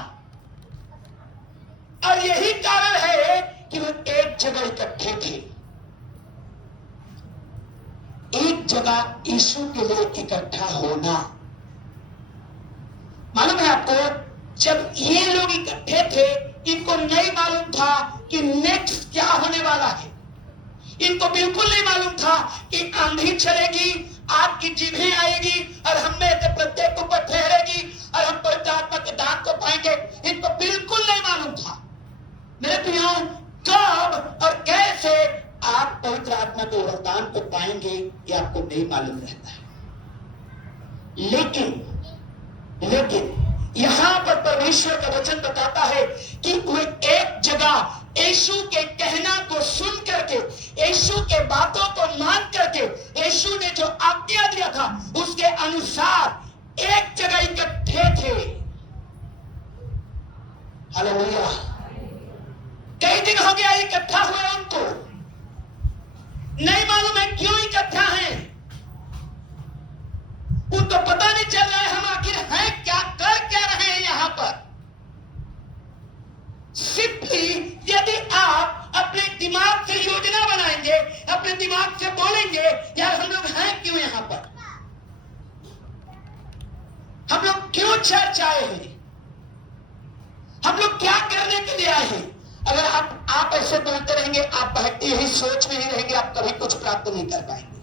और यही कारण है कि वो एक जगह इकट्ठे थे। एक जगह यीशु के लिए इकट्ठा होना। मालूम है आपको, जब ये लोग इकट्ठे थे, इनको नहीं मालूम था कि नेक्स्ट क्या होने वाला है। इनको बिल्कुल नहीं मालूम था कि आंधी चलेगी, आग की जिन्हें आएगी और हम में से प्रत्येक ऊपर ठहरेगी और हम पवित्र आत्मा के दान को पाएंगे। इनको बिल्कुल नहीं मालूम था। मेरे प्रियो, कब और कैसे आप पवित्र आत्मा के वरदान को पाएंगे ये आपको नहीं मालूम रहता है। लेकिन यहां पर परमेश्वर का वचन बताता है कि वे एक जगह यीशु के कहना को सुन करके, यीशु के बातों को मान करके, यीशु ने जो आज्ञा दिया था उसके अनुसार एक जगह इकट्ठे थे। हालेलुया। कई दिन हो गया इकट्ठा हुए, उनको नहीं मालूम है क्यों इकट्ठा है। उनको पता नहीं चल रहा है हम आखिर हैं क्या, कर क्या रहे हैं यहां पर। सिंपली यदि आप अपने दिमाग से योजना बनाएंगे, अपने दिमाग से बोलेंगे, यार हम लोग हैं क्यों यहां पर, हम लोग क्यों चर्च आए हैं, हम लोग क्या करने के लिए आए हैं। अगर आप ऐसे बोलते रहेंगे, आप बहकते यही सोच में ही रहेंगे, आप कभी कुछ प्राप्त नहीं कर पाएंगे।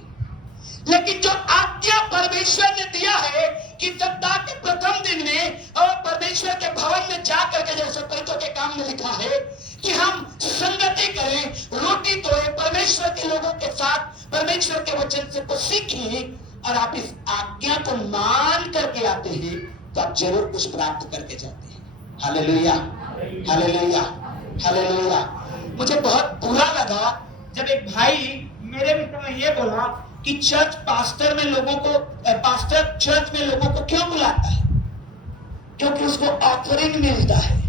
लेकिन जो आज्ञा परमेश्वर ने दिया है कि सप्ताह के प्रथम दिन में और परमेश्वर के भवन में जाकर के, जैसे प्रेरितों के काम में लिखा है कि हम संगति करें, रोटी तोड़े, परमेश्वर के लोगों के साथ परमेश्वर के वचन से कुछ सीखें, और आप इस आज्ञा को मान करके आते हैं तो आप जरूर कुछ प्राप्त करके जाते हैं। Hallelujah, hallelujah, hallelujah. मुझे बहुत बुरा लगा जब एक भाई मेरे विषय में ये बोला कि चर्च पास्टर में लोगों को, पास्टर चर्च में लोगों को क्यों बुलाता है, क्योंकि उसको ऑफरिंग मिलता है।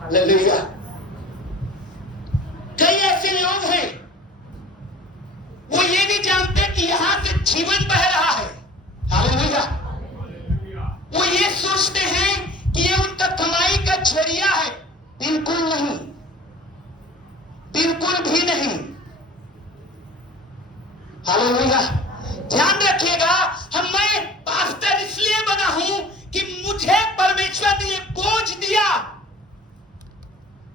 हालेलुया। कई ऐसे लोग हैं वो ये नहीं जानते कि यहां से जीवन बह रहा है। हालेलुया। वो ये सोचते हैं बिल्कुल नहीं, बिल्कुल भी नहीं। हालेलुया। ध्यान रखिएगा, मैं पास्टर इसलिए बना हूं कि मुझे परमेश्वर ने ये बोझ दिया।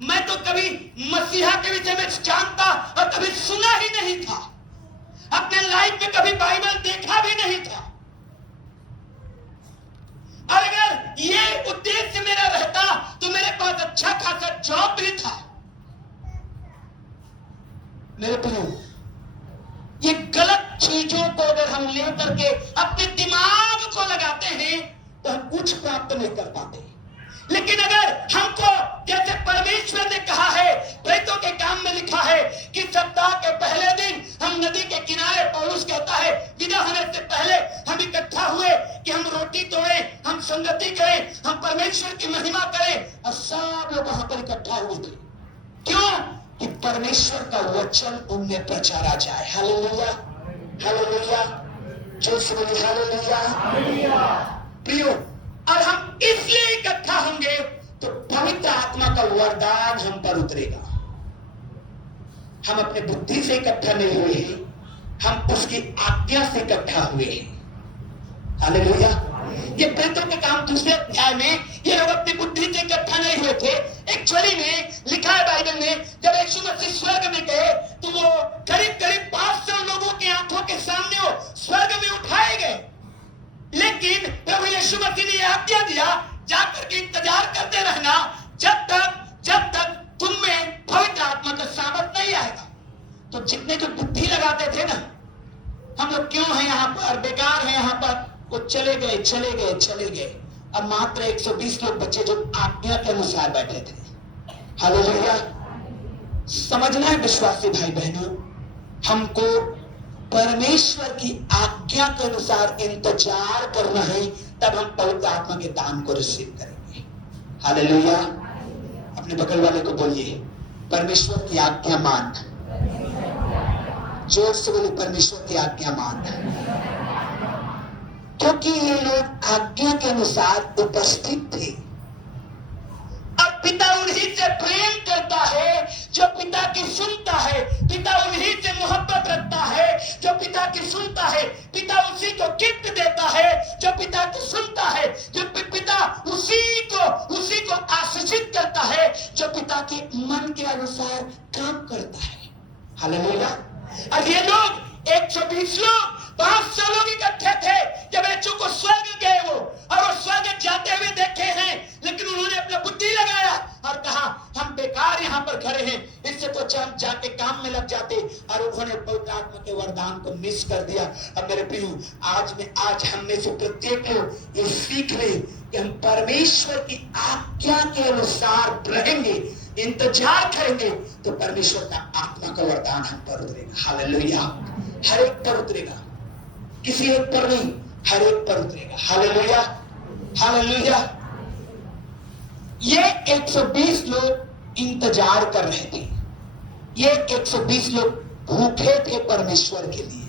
मैं तो कभी मसीहा के विषय में जानता और कभी सुना ही नहीं था, अपने लाइफ में कभी बाइबल देखा भी नहीं था। और अगर ये उद्देश्य मेरा रहता तो मेरे पास अच्छा खासा जॉब भी था। मेरे प्रियो, ये गलत चीजों को अगर हम लेकर के अपने दिमाग को लगाते हैं तो हम कुछ प्राप्त नहीं कर पाते। लेकिन अगर हमको, जैसे परमेश्वर ने कहा है, प्रेरितों के काम में लिखा है कि सप्ताह के पहले दिन हम नदी के किनारे, पौलुस कहता है, विदा होने से पहले हम इकट्ठा हुए कि हम रोटी तोड़ें, हम संगति करें, हम परमेश्वर की महिमा करें। और सब लोग वहां पर इकट्ठा हुए थे। क्यों? कि परमेश्वर का वचन उनमें प्रचारा जाए। हालेलुया, हालेलुया, जो सुन हालेलुया। प्रियो, और हम इसलिए इकट्ठा होंगे तो पवित्र आत्मा का वरदान हम पर उतरेगा। हम अपने बुद्धि से इकट्ठा नहीं हुए हैं, हम उसकी आज्ञा से इकट्ठा हुए हैं। हालेलुया। ये प्रेरितों के काम दूसरे अध्याय में ये लोग अपनी बुद्धि से इकट्ठा नहीं हुए थे। एक्चुअली में लिखा है बाइबल में, जब यीशु मसीह स्वर्ग में गए तो वो करीब करीब 500 लोगों की आंखों के सामने वो स्वर्ग में उठाए गए। लेकिन प्रभु यीशु मसीह ने आज्ञा दिया, जाकर के इंतजार करते रहना जब तक तुम में पवित्र आत्मा का सामर्थ नहीं आएगा। तो जितने जो बुद्धि लगाते थे ना, हम लोग क्यों हैं यहाँ पर, बेकार हैं यहाँ पर, वो चले गए। अब मात्र 120 लोग बचे जो आज्ञा के अनुसार बैठे थे। हालेलुया। समझना है विश्वासी भाई बहनों, हमको परमेश्वर की आज्ञा के अनुसार इंतजार करना है, तब हम पवित्र आत्मा के दान को रिसीव करेंगे। हालेलुया। अपने बगल वाले को बोलिए, परमेश्वर की आज्ञा मान। जोर से बोलिए, परमेश्वर की आज्ञा मान। क्योंकि ये लोग आज्ञा के अनुसार उपस्थित थे। और पिता उन्हीं से प्रेम करता है जो पिता की सुनता है। पिता उन्हीं से मोहब्बत रखता है जो पिता की सुनता है। पिता उसी को गिफ्ट देता है जो पिता की सुनता है। जो पिता उसी को आशीषित करता है जो पिता के मन के अनुसार काम करता है। हालेलुया। और ये लोग 120 लोग 500 लोग इकट्ठे थे जब यीशु को स्वर्ग गए वो, और वो स्वर्ग जाते हुए देखे हैं। लेकिन उन्होंने अपना बुद्धि लगाया और कहा, हम बेकार यहाँ पर खड़े हैं, इससे तो हम जाके काम में लग जाते। और उन्होंने पवित्र आत्मा के वरदान को मिस कर दिया। अब मेरे प्रियो, आज हम में से प्रत्येक लोग ये सीख ले कि हम परमेश्वर की आज्ञा के अनुसार रहेंगे, इंतजार करेंगे, तो परमेश्वर का आत्मा का वरदान हम पर उतरेगा। हालेलुया। हर एक पर उतरेगा, किसी एक पर नहीं, हर एक पर उतरेगा। Hallelujah, hallelujah. ये 120 लोग इंतजार कर रहे थे। ये 120 लोग भूखे थे परमेश्वर के लिए।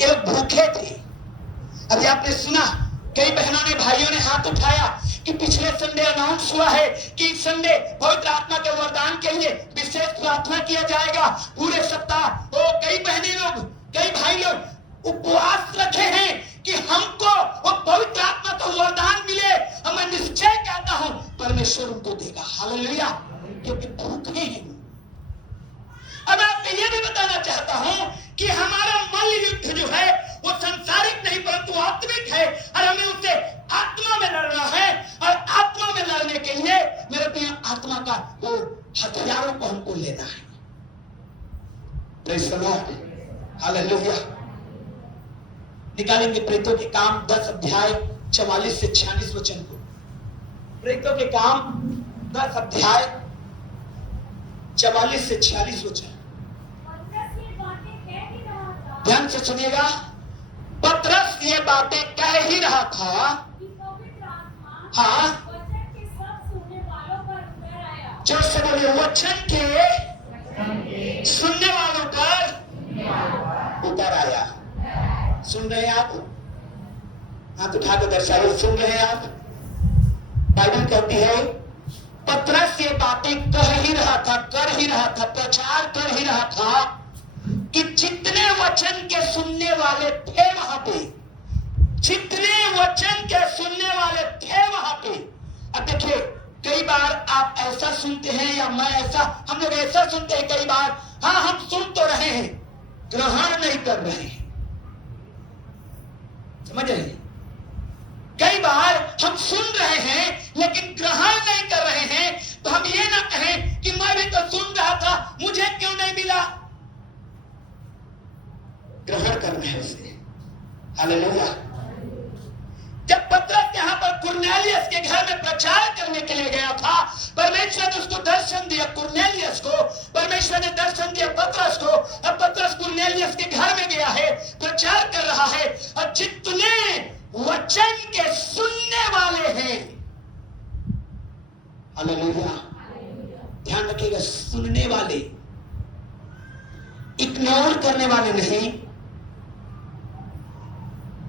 ये लोग भूखे थे। अभी आपने सुना, कई बहनों ने, भाइयों ने हाथ उठाया कि पिछले संडे अनाउंस हुआ है कि इस संडे पवित्र आत्मा के वरदान के लिए विशेष प्रार्थना किया जाएगा पूरे सप्ताह। कई बहनें लोग, कई भाई लोग उपवास रखे हैं कि हमको वो पवित्र आत्मा का वरदान मिले। और मैं निश्चय कहता हूं परमेश्वर उनको देगा। हालेलुया। क्योंकि भूखे हैं। अब आपको ये भी बताना चाहता हूं कि हमारा मल्ल युद्ध जो है वो संसारिक नहीं परंतु आत्मिक है, और हमें उसे आत्मा में लड़ना है। और आत्मा में लड़ने के लिए मेरे प्रिय, आत्मा का वो हथियारों को हमको लेना है। Praise the Lord. हालेलुया। निकालेंगे प्रेरितों के काम 10 अध्याय 44 से 46 वचन को। प्रेरितों के काम 10 अध्याय 44 से 46 वचन। ध्यान से सुनिएगा। पतरस ये बातें कह ही रहा था। हाँ, जो से बोले, वचन के सुनने वालों पर उतर आया। सुन रहे हैं आप? हाथ उठा के दर्शाइए, सुन रहे हैं आप? बाइबल कहती है पतरस ये बातें कह ही रहा था, कर ही रहा था, प्रचार कर ही रहा था कि जितने वचन के सुनने वाले थे वहां पे, जितने वचन के सुनने वाले थे वहां पे। अब देखिए, कई बार आप ऐसा सुनते हैं या मैं ऐसा, हम लोग ऐसा सुनते हैं कई बार, हाँ हम सुन तो रहे हैं, ग्रहण नहीं कर रहे हैं। समझ रहे हैं? कई बार हम सुन रहे हैं लेकिन ग्रहण नहीं कर रहे हैं, तो हम ये ना कहें कि मैं भी तो सुन रहा था, मुझे क्यों नहीं मिला। ग्रहण करना है उसे। हालेलुया। जब पतरस यहाँ पर कुरनेलियस के घर में प्रचार करने के लिए गया था, परमेश्वर ने उसको दर्शन दिया, कुरनेलियस को परमेश्वर ने दर्शन दिया पतरस को। अब पतरस कुरनेलियस के घर में गया है, प्रचार कर रहा है, और जितने वचन के सुनने वाले हैं, हालेलुया, ध्यान रखिएगा, सुनने वाले, इग्नोर करने वाले नहीं,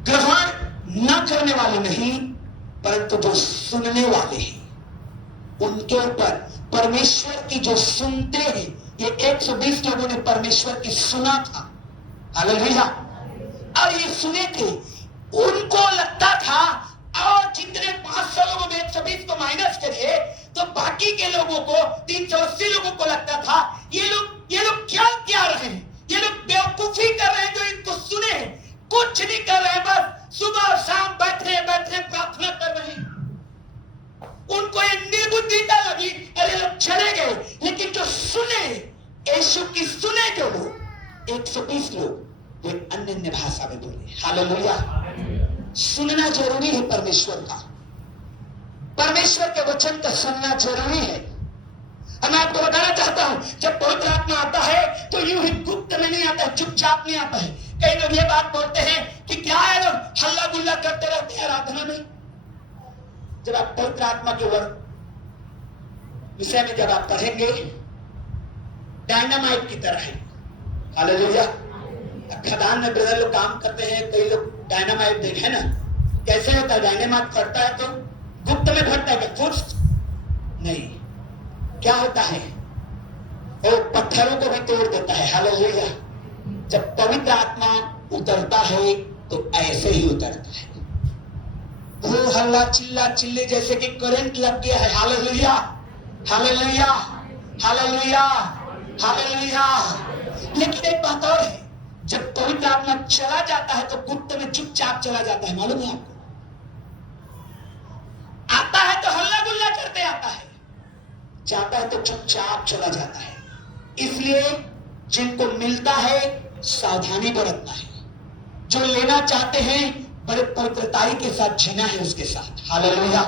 ग्रहण न करने वाले नहीं, परंतु जो सुनने वाले हैं, उनके ऊपर परमेश्वर की जो सुनते हैं, ये 120 लोगों ने परमेश्वर की सुना था। हालेलुया। और ये सुने थे, उनको लगता था, और जितने 500 लोगों में 120 को माइनस करिए तो बाकी के लोगों को, 380 लोगों को लगता था ये लोग क्या रहे हैं, ये लोग बेवकूफी कर रहे हैं जो इनको सुने, कुछ नहीं कर रहे हैं, बस सुबह और शाम बैठे प्रार्थना कर रहे हैं। उनको ये निर्बुद्धिता लगी, अरे लोग चले गए। लेकिन जो सुने, यीशु की सुने जो लोग, 120 लोग, वे अन्य भाषा में बोले। हालेलुया। सुनना जरूरी है परमेश्वर का, परमेश्वर के वचन का सुनना जरूरी है। मैं आपको बताना चाहता हूं, जब पवित्र आत्मा आता है तो यूं ही गुप्त में नहीं आता है, चुपचाप नहीं आता है। कई लोग ये बात बोलते हैं कि क्या है, लोग हल्ला गुल्ला करते रहते हैं आराधना में। जब आप पवित्र आत्मा के विषय में जब आप पढ़ेंगे, डायनामाइट की तरह है। हालेलुया। खदान में ब्रदर लोग काम करते हैं, कई लोग डायनामाइट देखे ना, कैसे होता है, डायनामाइट फटता है तो गुप्त में फटता है, फुर्स्ट नहीं, क्या होता है, वो पत्थरों को भी तोड़ देता है। हालेलुया। जब पवित्र आत्मा उतरता है तो ऐसे ही उतरता है, वो हल्ला चिल्ला चिल्ले जैसे कि करंट लग गया है। Hallelujah, hallelujah, hallelujah, hallelujah. लेकिन एक बात और है, जब पवित्र आत्मा चला जाता है तो गुप्त में चुपचाप चला जाता है। मालूम है आपको, आता है तो हल्ला गुल्ला करते आता है, जाता है तो चुपचाप चला जाता है। इसलिए जिनको मिलता है सावधानी बरतना है, जो लेना चाहते हैं बड़े पवित्रताई के साथ जीना है उसके साथ। Hallelujah,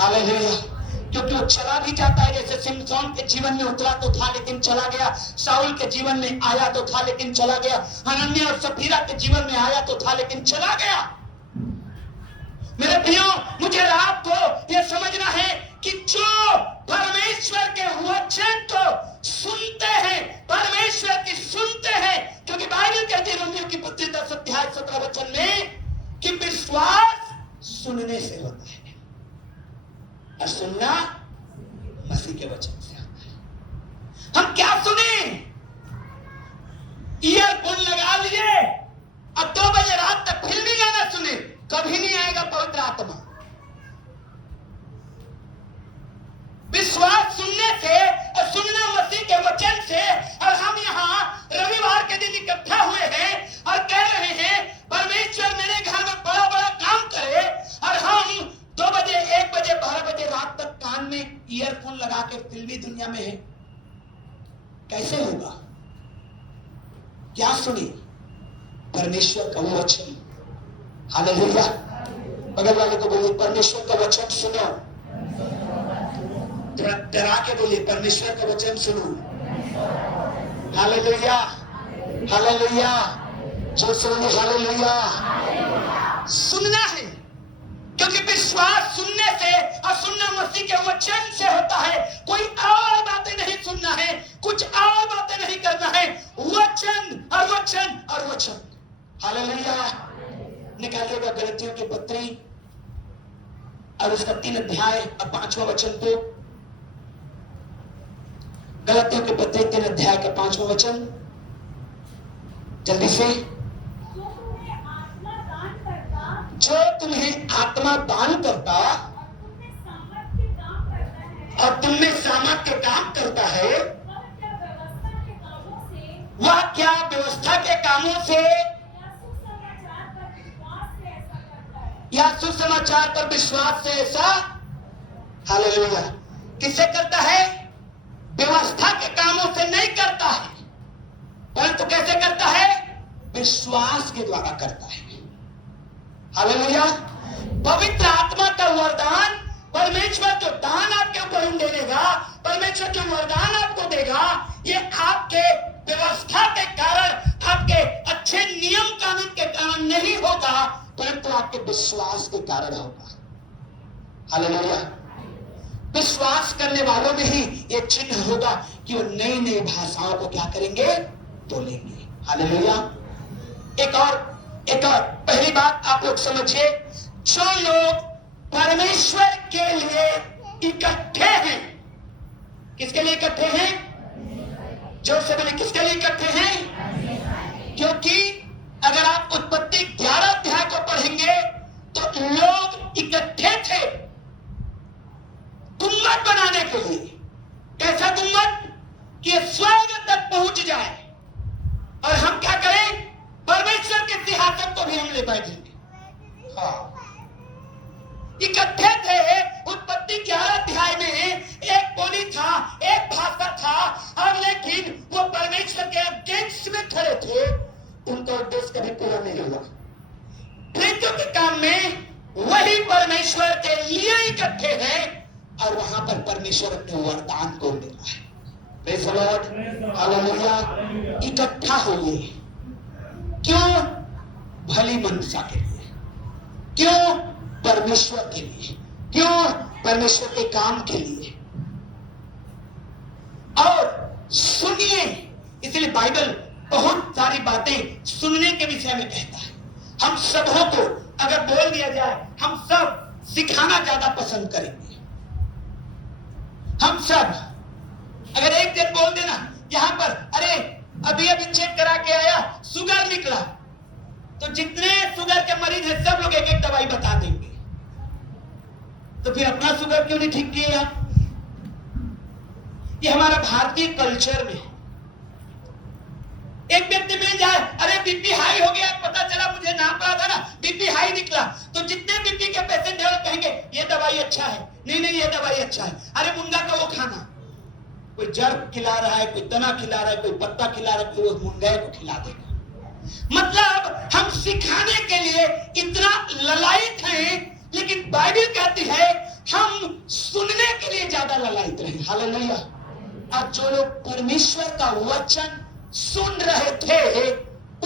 hallelujah. क्योंकि वो चला भी जाता है, जैसे सिमसोन के जीवन में उतरा तो था लेकिन चला गया, साउल के जीवन में आया तो था लेकिन चला गया, हनन्याह और सफीरा के जीवन में आया तो था लेकिन चला गया। मेरे प्रियो, मुझे आपको यह समझना है कि जो परमेश्वर के वचन को सुनते हैं, परमेश्वर की सुनते हैं, क्योंकि बाइबल कहती है रोमियो की पत्री 10 अध्याय 17 वचन में कि विश्वास सुनने से होता है और सुनना मसीह के वचन से होता है। हम क्या सुने, ईयरफोन लगा लिए और 2 बजे रात तक फिल्मी गाना सुने, कभी नहीं आएगा पवित्र आत्मा। विश्वास सुनने से और सुनना मसीह के वचन से। और हम यहाँ रविवार के दिन इकट्ठा हुए हैं और कह रहे हैं परमेश्वर मेरे घर में बड़ा बड़ा काम करे, और हम 2 बजे 1 बजे 12 बजे रात तक कान में ईयरफोन लगा के फिल्मी दुनिया में है, कैसे होगा? क्या सुनी? परमेश्वर का वचन। हालेलुया। बगल वाले को बोलिए परमेश्वर का वचन सुनो, डरा के बोलिए परमेश्वर का वचन सुनो। हालेलुया, हालेलुया, जो सुनो हालेलुया। सुनना है, क्योंकि विश्वास सुनने से और सुनना मसीह के वचन से होता है। कोई और बातें नहीं सुनना है, कुछ और बातें नहीं करना है, वचन और वचन और वचन। हालेलुया। निकालिएगा गलतियों की पत्री और उसका 3 अध्याय और 5वां वचन को, गलातियों के पत्र 3 अध्याय का 5वां वचन, जल्दी से। जो तुम्हें आत्मा दान करता और तुमने सामर्थ के काम करता है, वह क्या व्यवस्था के कामों से या सुसमाचार पर विश्वास से ऐसा, हालेलुया, किससे करता है? व्यवस्था के कामों से नहीं करता है, परंतु कैसे करता है? विश्वास के द्वारा करता है। हालेलुया। पवित्र आत्मा का वरदान, परमेश्वर जो दान आपके ऊपर देगा, परमेश्वर जो वरदान आपको देगा, ये आपके व्यवस्था के कारण, आपके अच्छे नियम कानून के कारण नहीं होगा, परंतु आपके विश्वास के कारण होगा। हालेलुया। विश्वास करने वालों में ही ये चिन्ह होगा कि वो नई नई भाषाओं को क्या करेंगे? बोलेंगे। हालेलुया। एक और पहली बात आप लोग समझिए, जो लोग परमेश्वर के लिए इकट्ठे हैं, किसके लिए इकट्ठे हैं? जोर से बोले, किसके लिए इकट्ठे हैं? क्योंकि अगर आप उत्पत्ति 11 अध्याय को पढ़ेंगे तो लोग इकट्ठे थे गुम्मट बनाने के लिए। कैसा गुम्मट? कि स्वर्ग तक पहुंच जाए और हम क्या करें? परमेश्वर के सिंहासन को भी हम ले बैठेंगे। हाँ, इकट्ठे थे। उत्पत्ति 11 अध्याय में एक बोली था, एक भाषा था, और लेकिन वो परमेश्वर के अगेंस्ट में खड़े थे। उनका उद्देश्य कभी पूरा नहीं हुआ। मृत्यु के काम में वही परमेश्वर के लिए इकट्ठे हैं और वहां पर परमेश्वर अपने वरदान को देता है। Praise the Lord, hallelujah. इकट्ठा होइए। क्यों? भली मनसा के लिए। क्यों? परमेश्वर के लिए। क्यों? परमेश्वर के काम के लिए। और सुनिए, इसलिए बाइबल बहुत सारी बातें सुनने के विषय में कहता है। हम सबों को अगर बोल दिया जाए, हम सब सिखाना ज्यादा पसंद करेंगे। हम सब अगर एक दिन बोल देना यहां पर, अरे अभी चेक करा के आया, शुगर निकला, तो जितने शुगर के मरीज हैं सब लोग एक एक दवाई बता देंगे। तो फिर अपना शुगर क्यों नहीं ठीक किए आप? ये हमारा भारतीय कल्चर में। एक व्यक्ति मिल जाए, अरे बीपी हाई हो गया, पता चला, मुझे नाप रहा था ना, बीपी हाई निकला, तो जितने बीपी के पेशेंट हैं कहेंगे ये दवाई अच्छा है, नहीं ये दवाई अच्छा है, अरे मुनगा का वो खाना। कोई जड़ खिला रहा है, कोई तना खिला रहा है, कोई पत्ता खिला रहा है, कोई उस मुनगे को खिला देगा। मतलब हम सिखाने के लिए इतना ललायत हैं, लेकिन बाइबल कहती है हम सुनने के लिए ज्यादा ललायत रहे। हालेलुया। और जो लोग परमेश्वर का वचन सुन रहे थे,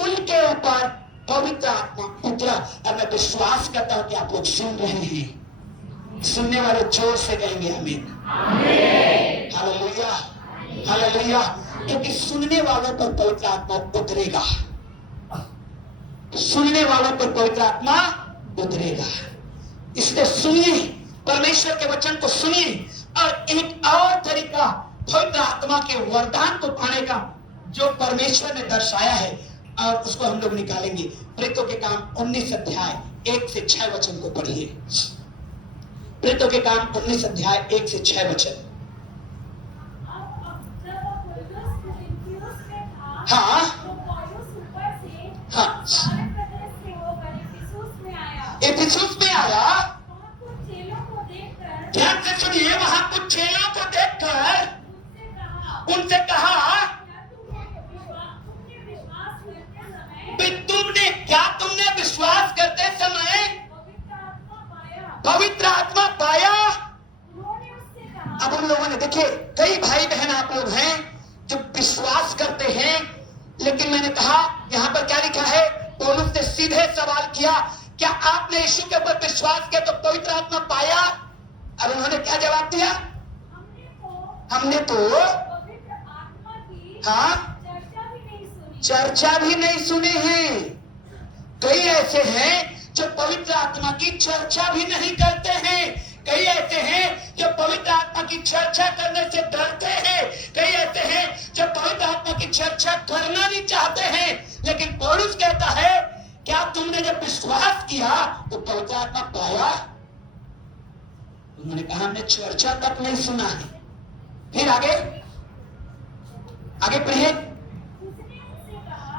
उनके ऊपर पवित्र आत्मा उतरा। और मैं विश्वास करता हूं कि आप लोग सुन रहे हैं। सुनने वाले जोर से कहेंगे आमीन। Hallelujah, hallelujah. क्योंकि सुनने वालों पर पवित्र आत्मा उतरेगा। सुनने वालों पर पवित्र आत्मा उतरेगा। इसलिए सुनिए, परमेश्वर के वचन को सुनिए। और एक और तरीका पवित्र आत्मा के वरदान को पाने का जो परमेश्वर ने दर्शाया है, और उसको हम लोग निकालेंगे। प्रेरितों के काम 19 अध्याय 1 से 6 वचन को पढ़िए। प्रेरितों के काम 19 अध्याय 1 से 6 वचन। हाँ, हाँ, इफिसुस में आया। ध्यान से सुनिए, वहां कुछ चेलों को देखकर उनसे कहा, तुमने विश्वास करते समय पवित्र आत्मा पाया। अब उन लोगों ने, देखिए, कई भाई बहन आप लोग हैं जो विश्वास करते हैं, लेकिन मैंने कहा यहां पर क्या लिखा है? पौलुस ने सीधे सवाल किया, क्या आपने यीशु के ऊपर विश्वास किया तो पवित्र आत्मा पाया? और उन्होंने क्या जवाब दिया? हमने तो हाँ, चर्चा भी नहीं सुने हैं। कई ऐसे हैं जो पवित्र आत्मा की चर्चा भी नहीं करते हैं। कई ऐसे हैं जो पवित्र आत्मा की चर्चा करने से डरते हैं, कई ऐसे हैं जो पवित्र आत्मा की चर्चा करना नहीं चाहते हैं। लेकिन पौलुस कहता है, क्या तुमने जब विश्वास किया तो पवित्र आत्मा पाया? उन्होंने कहा हमने चर्चा तक नहीं सुना है। फिर आगे पढ़िए।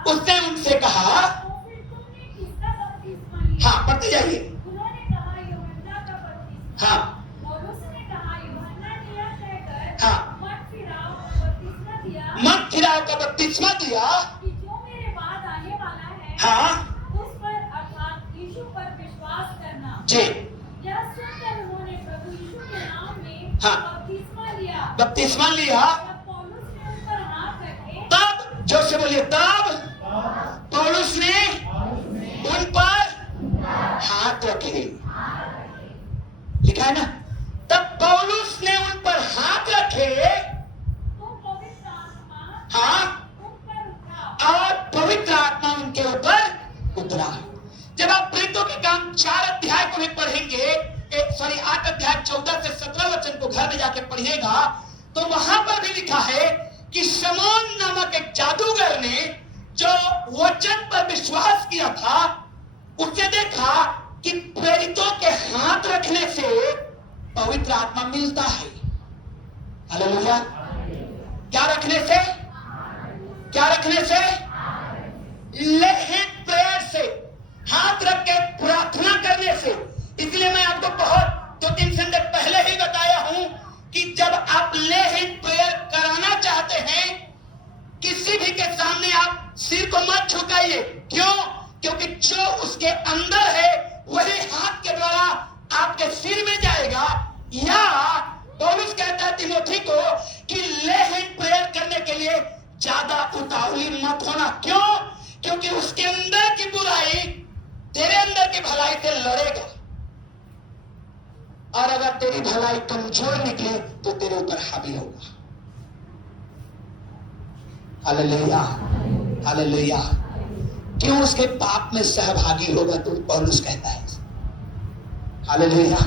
उसने उनसे कहा, तो फिर तुमने किसका बपतिस्मा लिया? हाँ पढ़ते जाइए। उन्होंने कहा यूहन्ना का बपतिस्मा। हाँ और उसने कहा यूहन्ना ने यह कहकर हाँ। मत फिराओ बपतिस्मा दिया मत फिराओ का बपतिस्मा दिया कि जो मेरे बाद आने वाला है हाँ उस पर अर्थात यीशु पर विश्वास करना। जी। यह सुनकर उन्होंने प्रभु यीशु के नाम में हाँ। बपतिस्मा लिया। बपतिस्मा लिया। तब पौलुस ने उन पर हाथ रखे। तब जोर से बोलिए, तब पौलुस ने उन पर हाथ रखे। लिखा है ना, तब पौलुस ने उन पर हाथ रखे तो पवित्र आत्मा हाँ उन पर उठा। और पवित्र आत्मा उनके ऊपर उतरा। जब आप प्रेरितों के काम 4 अध्याय को भी पढ़ेंगे, 8 अध्याय 14 से 17 वचन को घर में जाके पढ़िएगा, तो वहां पर भी लिखा है कि शमौन नामक एक जादूगर ने जो वचन पर विश्वास किया था, उसने देखा कि प्रेरितों के हाथ रखने से पवित्र आत्मा मिलता है। हालेलुया। क्या रखने से? क्या रखने से? लेहिंग प्रेयर से, हाथ रख के प्रार्थना करने से। इसलिए मैं आपको बहुत 2-3 संडे पहले ही बताया हूं कि जब आप लेहिंग प्रेयर कराना चाहते हैं, किसी भी के सामने आप सिर को मत झुकाइए। क्यों? क्योंकि जो उसके अंदर है वही हाथ के द्वारा आपके सिर में जाएगा। या पौलुस कहता है तीमोथी को कि लेहिंग प्रेयर करने के लिए ज्यादा उतावली मत होना। क्यों? क्योंकि उसके अंदर की बुराई तेरे अंदर की भलाई से लड़ेगा, और अगर तेरी भलाई कमजोर निकले तो तेरे ऊपर हावी होगा। Hallelujah, hallelujah. क्यों? उसके पाप में सहभागी होगा, तो पौलुस कहता है। हालेलुया।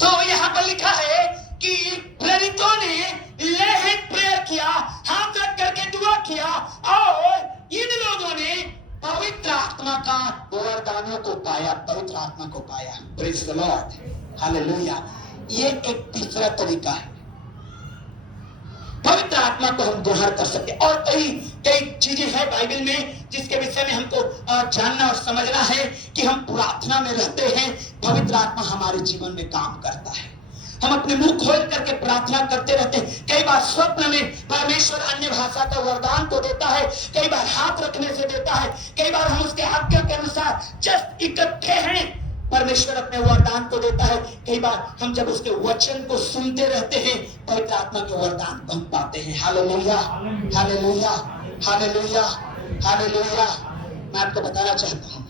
तो यहां पर लिखा है कि प्रेरितों ने लेहिंग प्रेयर किया, हाथ रख करके दुआ किया, और इन लोगों ने पवित्र आत्मा का वरदानों को पाया, पवित्र आत्मा को पाया। Praise the Lord, hallelujah. ये एक तीसरा तरीका है पवित्र आत्मा को हम ग्रहण कर सकते हैं। और कई चीजें हैं बाइबल में जिसके विषय में हमको जानना और समझना है कि हम प्रार्थना में रहते हैं, पवित्र आत्मा हमारे जीवन में काम करता है। हम अपने मुंह खोल करके प्रार्थना करते रहते हैं। कई बार स्वप्न में परमेश्वर अन्य भाषा का वरदान तो देता है, कई बार हाथ रखने से देता है, कई बार हम उसके आज्ञा के अनुसार जस्ट इकट्ठे हैं, परमेश्वर अपने वरदान को देता है। कई बार हम जब उसके वचन को सुनते रहते हैं, पवित्र आत्मा के वरदान को हम पाते हैं। Hallelujah, hallelujah, hallelujah, hallelujah. मैं आपको बताना चाहता हूं,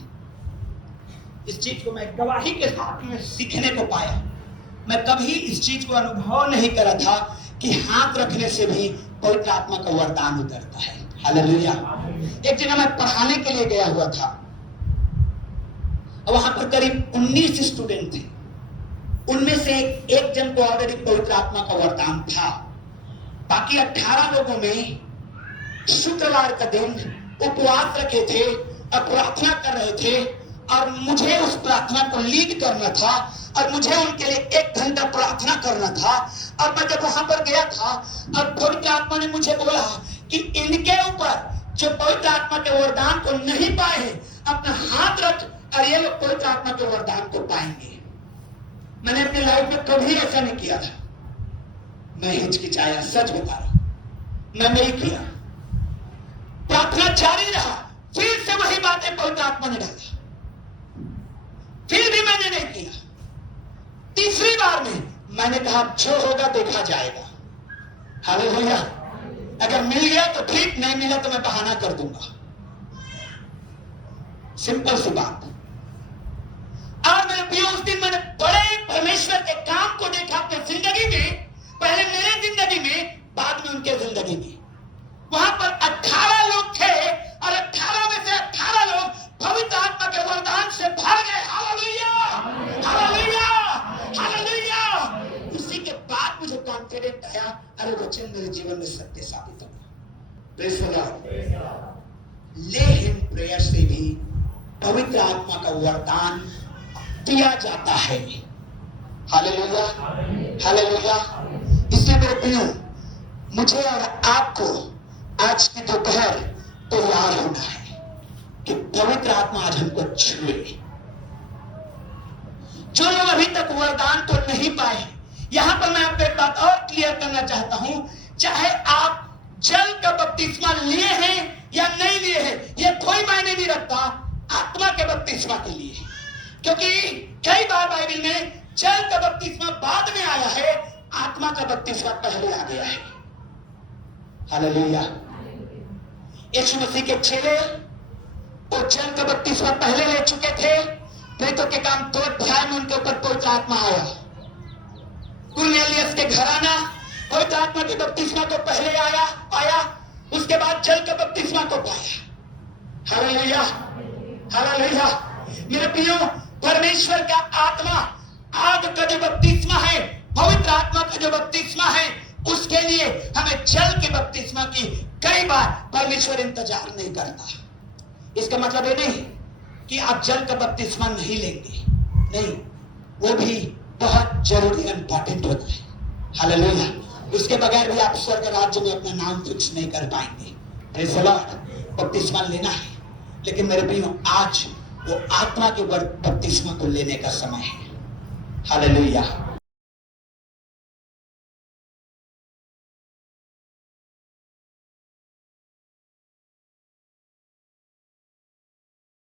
इस चीज को मैं गवाही के साथ में सीखने को पाया। मैं कभी इस चीज को अनुभव नहीं करा था कि हाथ रखने से भी पवित्र आत्मा का वरदान उतरता है। हालेलुया। एक जगह मैं पढ़ाने के लिए गया हुआ था, वहां पर करीब 19 स्टूडेंट थे। उनमें से एक जन को ऑलरेडी पवित्र आत्मा का वरदान था। बाकी 18 लोगों में शुक्रवार का दिन उपवास रखे थे और प्रार्थना कर रहे थे, और मुझे उस प्रार्थना को लीड करना था, और मुझे उनके लिए 1 घंटा प्रार्थना करना था। और मैं जब वहां पर गया था, और पवित्र आत्मा ने मुझे बोला कि इनके ऊपर जो पवित्र आत्मा के वरदान को नहीं पाए हैं, अपना हाथ रख और ये लोग पवित्र आत्मा के वरदान को पाएंगे। मैंने अपनी लाइफ में कभी ऐसा नहीं किया था। मैं हिचकिचाया, सच बता रहा हूं, मैं नहीं किया। प्रार्थना जारी रहा, फिर से वही बातें पवित्र आत्मा ने डाला, फिर भी मैंने नहीं किया। तीसरी बार में मैंने कहा जो होगा देखा जाएगा। हालेलुया। अगर मिल गया तो ठीक, नहीं मिला तो मैं बहाना कर दूंगा। सिंपल सी बात। और मेरे प्रिय, उस दिन मैंने बड़े परमेश्वर के काम को देखा अपनी जिंदगी में, पहले मेरे जिंदगी में, बाद में उनके जिंदगी में। वहां पर 18 लोग थे, और 18 में से 18 लोग पवित्र आत्मा के वरदान से भर गए। Hallelujah, hallelujah, hallelujah. Praise the Lord. लेकिन प्रेयर से भी पवित्र आत्मा का वरदान दिया जाता है। Hallelujah, hallelujah. इसलिए मेरे प्रियो, मुझे और आपको आज की दोपहर तैयार होना है कि पवित्र आत्मा आज हमको छुए। जो लोग अभी तक वरदान को नहीं पाए, यहां पर मैं आपको एक बात और क्लियर करना चाहता हूं, चाहे आप जल का बपतिस्मा लिए हैं या नहीं लिए हैं, यह कोई मायने नहीं रखता, आत्मा के बपतिस्मा के लिए। क्योंकि कई बार बाइबल में जल का बपतिस्मा बाद में आया है, आत्मा का बपतिस्मा पहले आ गया है। हालेलुया। यीशु मसीह के चेले वो जल का बपतिस्मा पहले ले चुके थे। प्रेरितों के काम 2 अध्याय में उनके ऊपर पवित्र आत्मा आया। कुरनेलियस के घराना पवित्र आत्मा के बपतिस्मा को पहले आया, उसके बाद जल का बपतिस्मा को पाया। Hallelujah, hallelujah. मेरे प्रियो, परमेश्वर का आत्मा आग का जो बपतिस्मा है, पवित्र आत्मा का जो बपतिस्मा है, उसके लिए हमें जल के बपतिस्मा की कई बार परमेश्वर इंतजार नहीं करता। इसका मतलब ये नहीं कि आप जल का बपतिस्मा नहीं लेंगे, नहीं, वो भी बहुत जरूरी इंपॉर्टेंट होता है। हालेलुया। उसके बगैर भी आप स्वर्ग राज्य में अपना नाम फिक्स नहीं कर पाएंगे। Praise the Lord. बपतिस्मा लेना है, लेकिन मेरे प्रियो, आज वो आत्मा के बपतिस्मा को लेने का समय है। हालेलुया।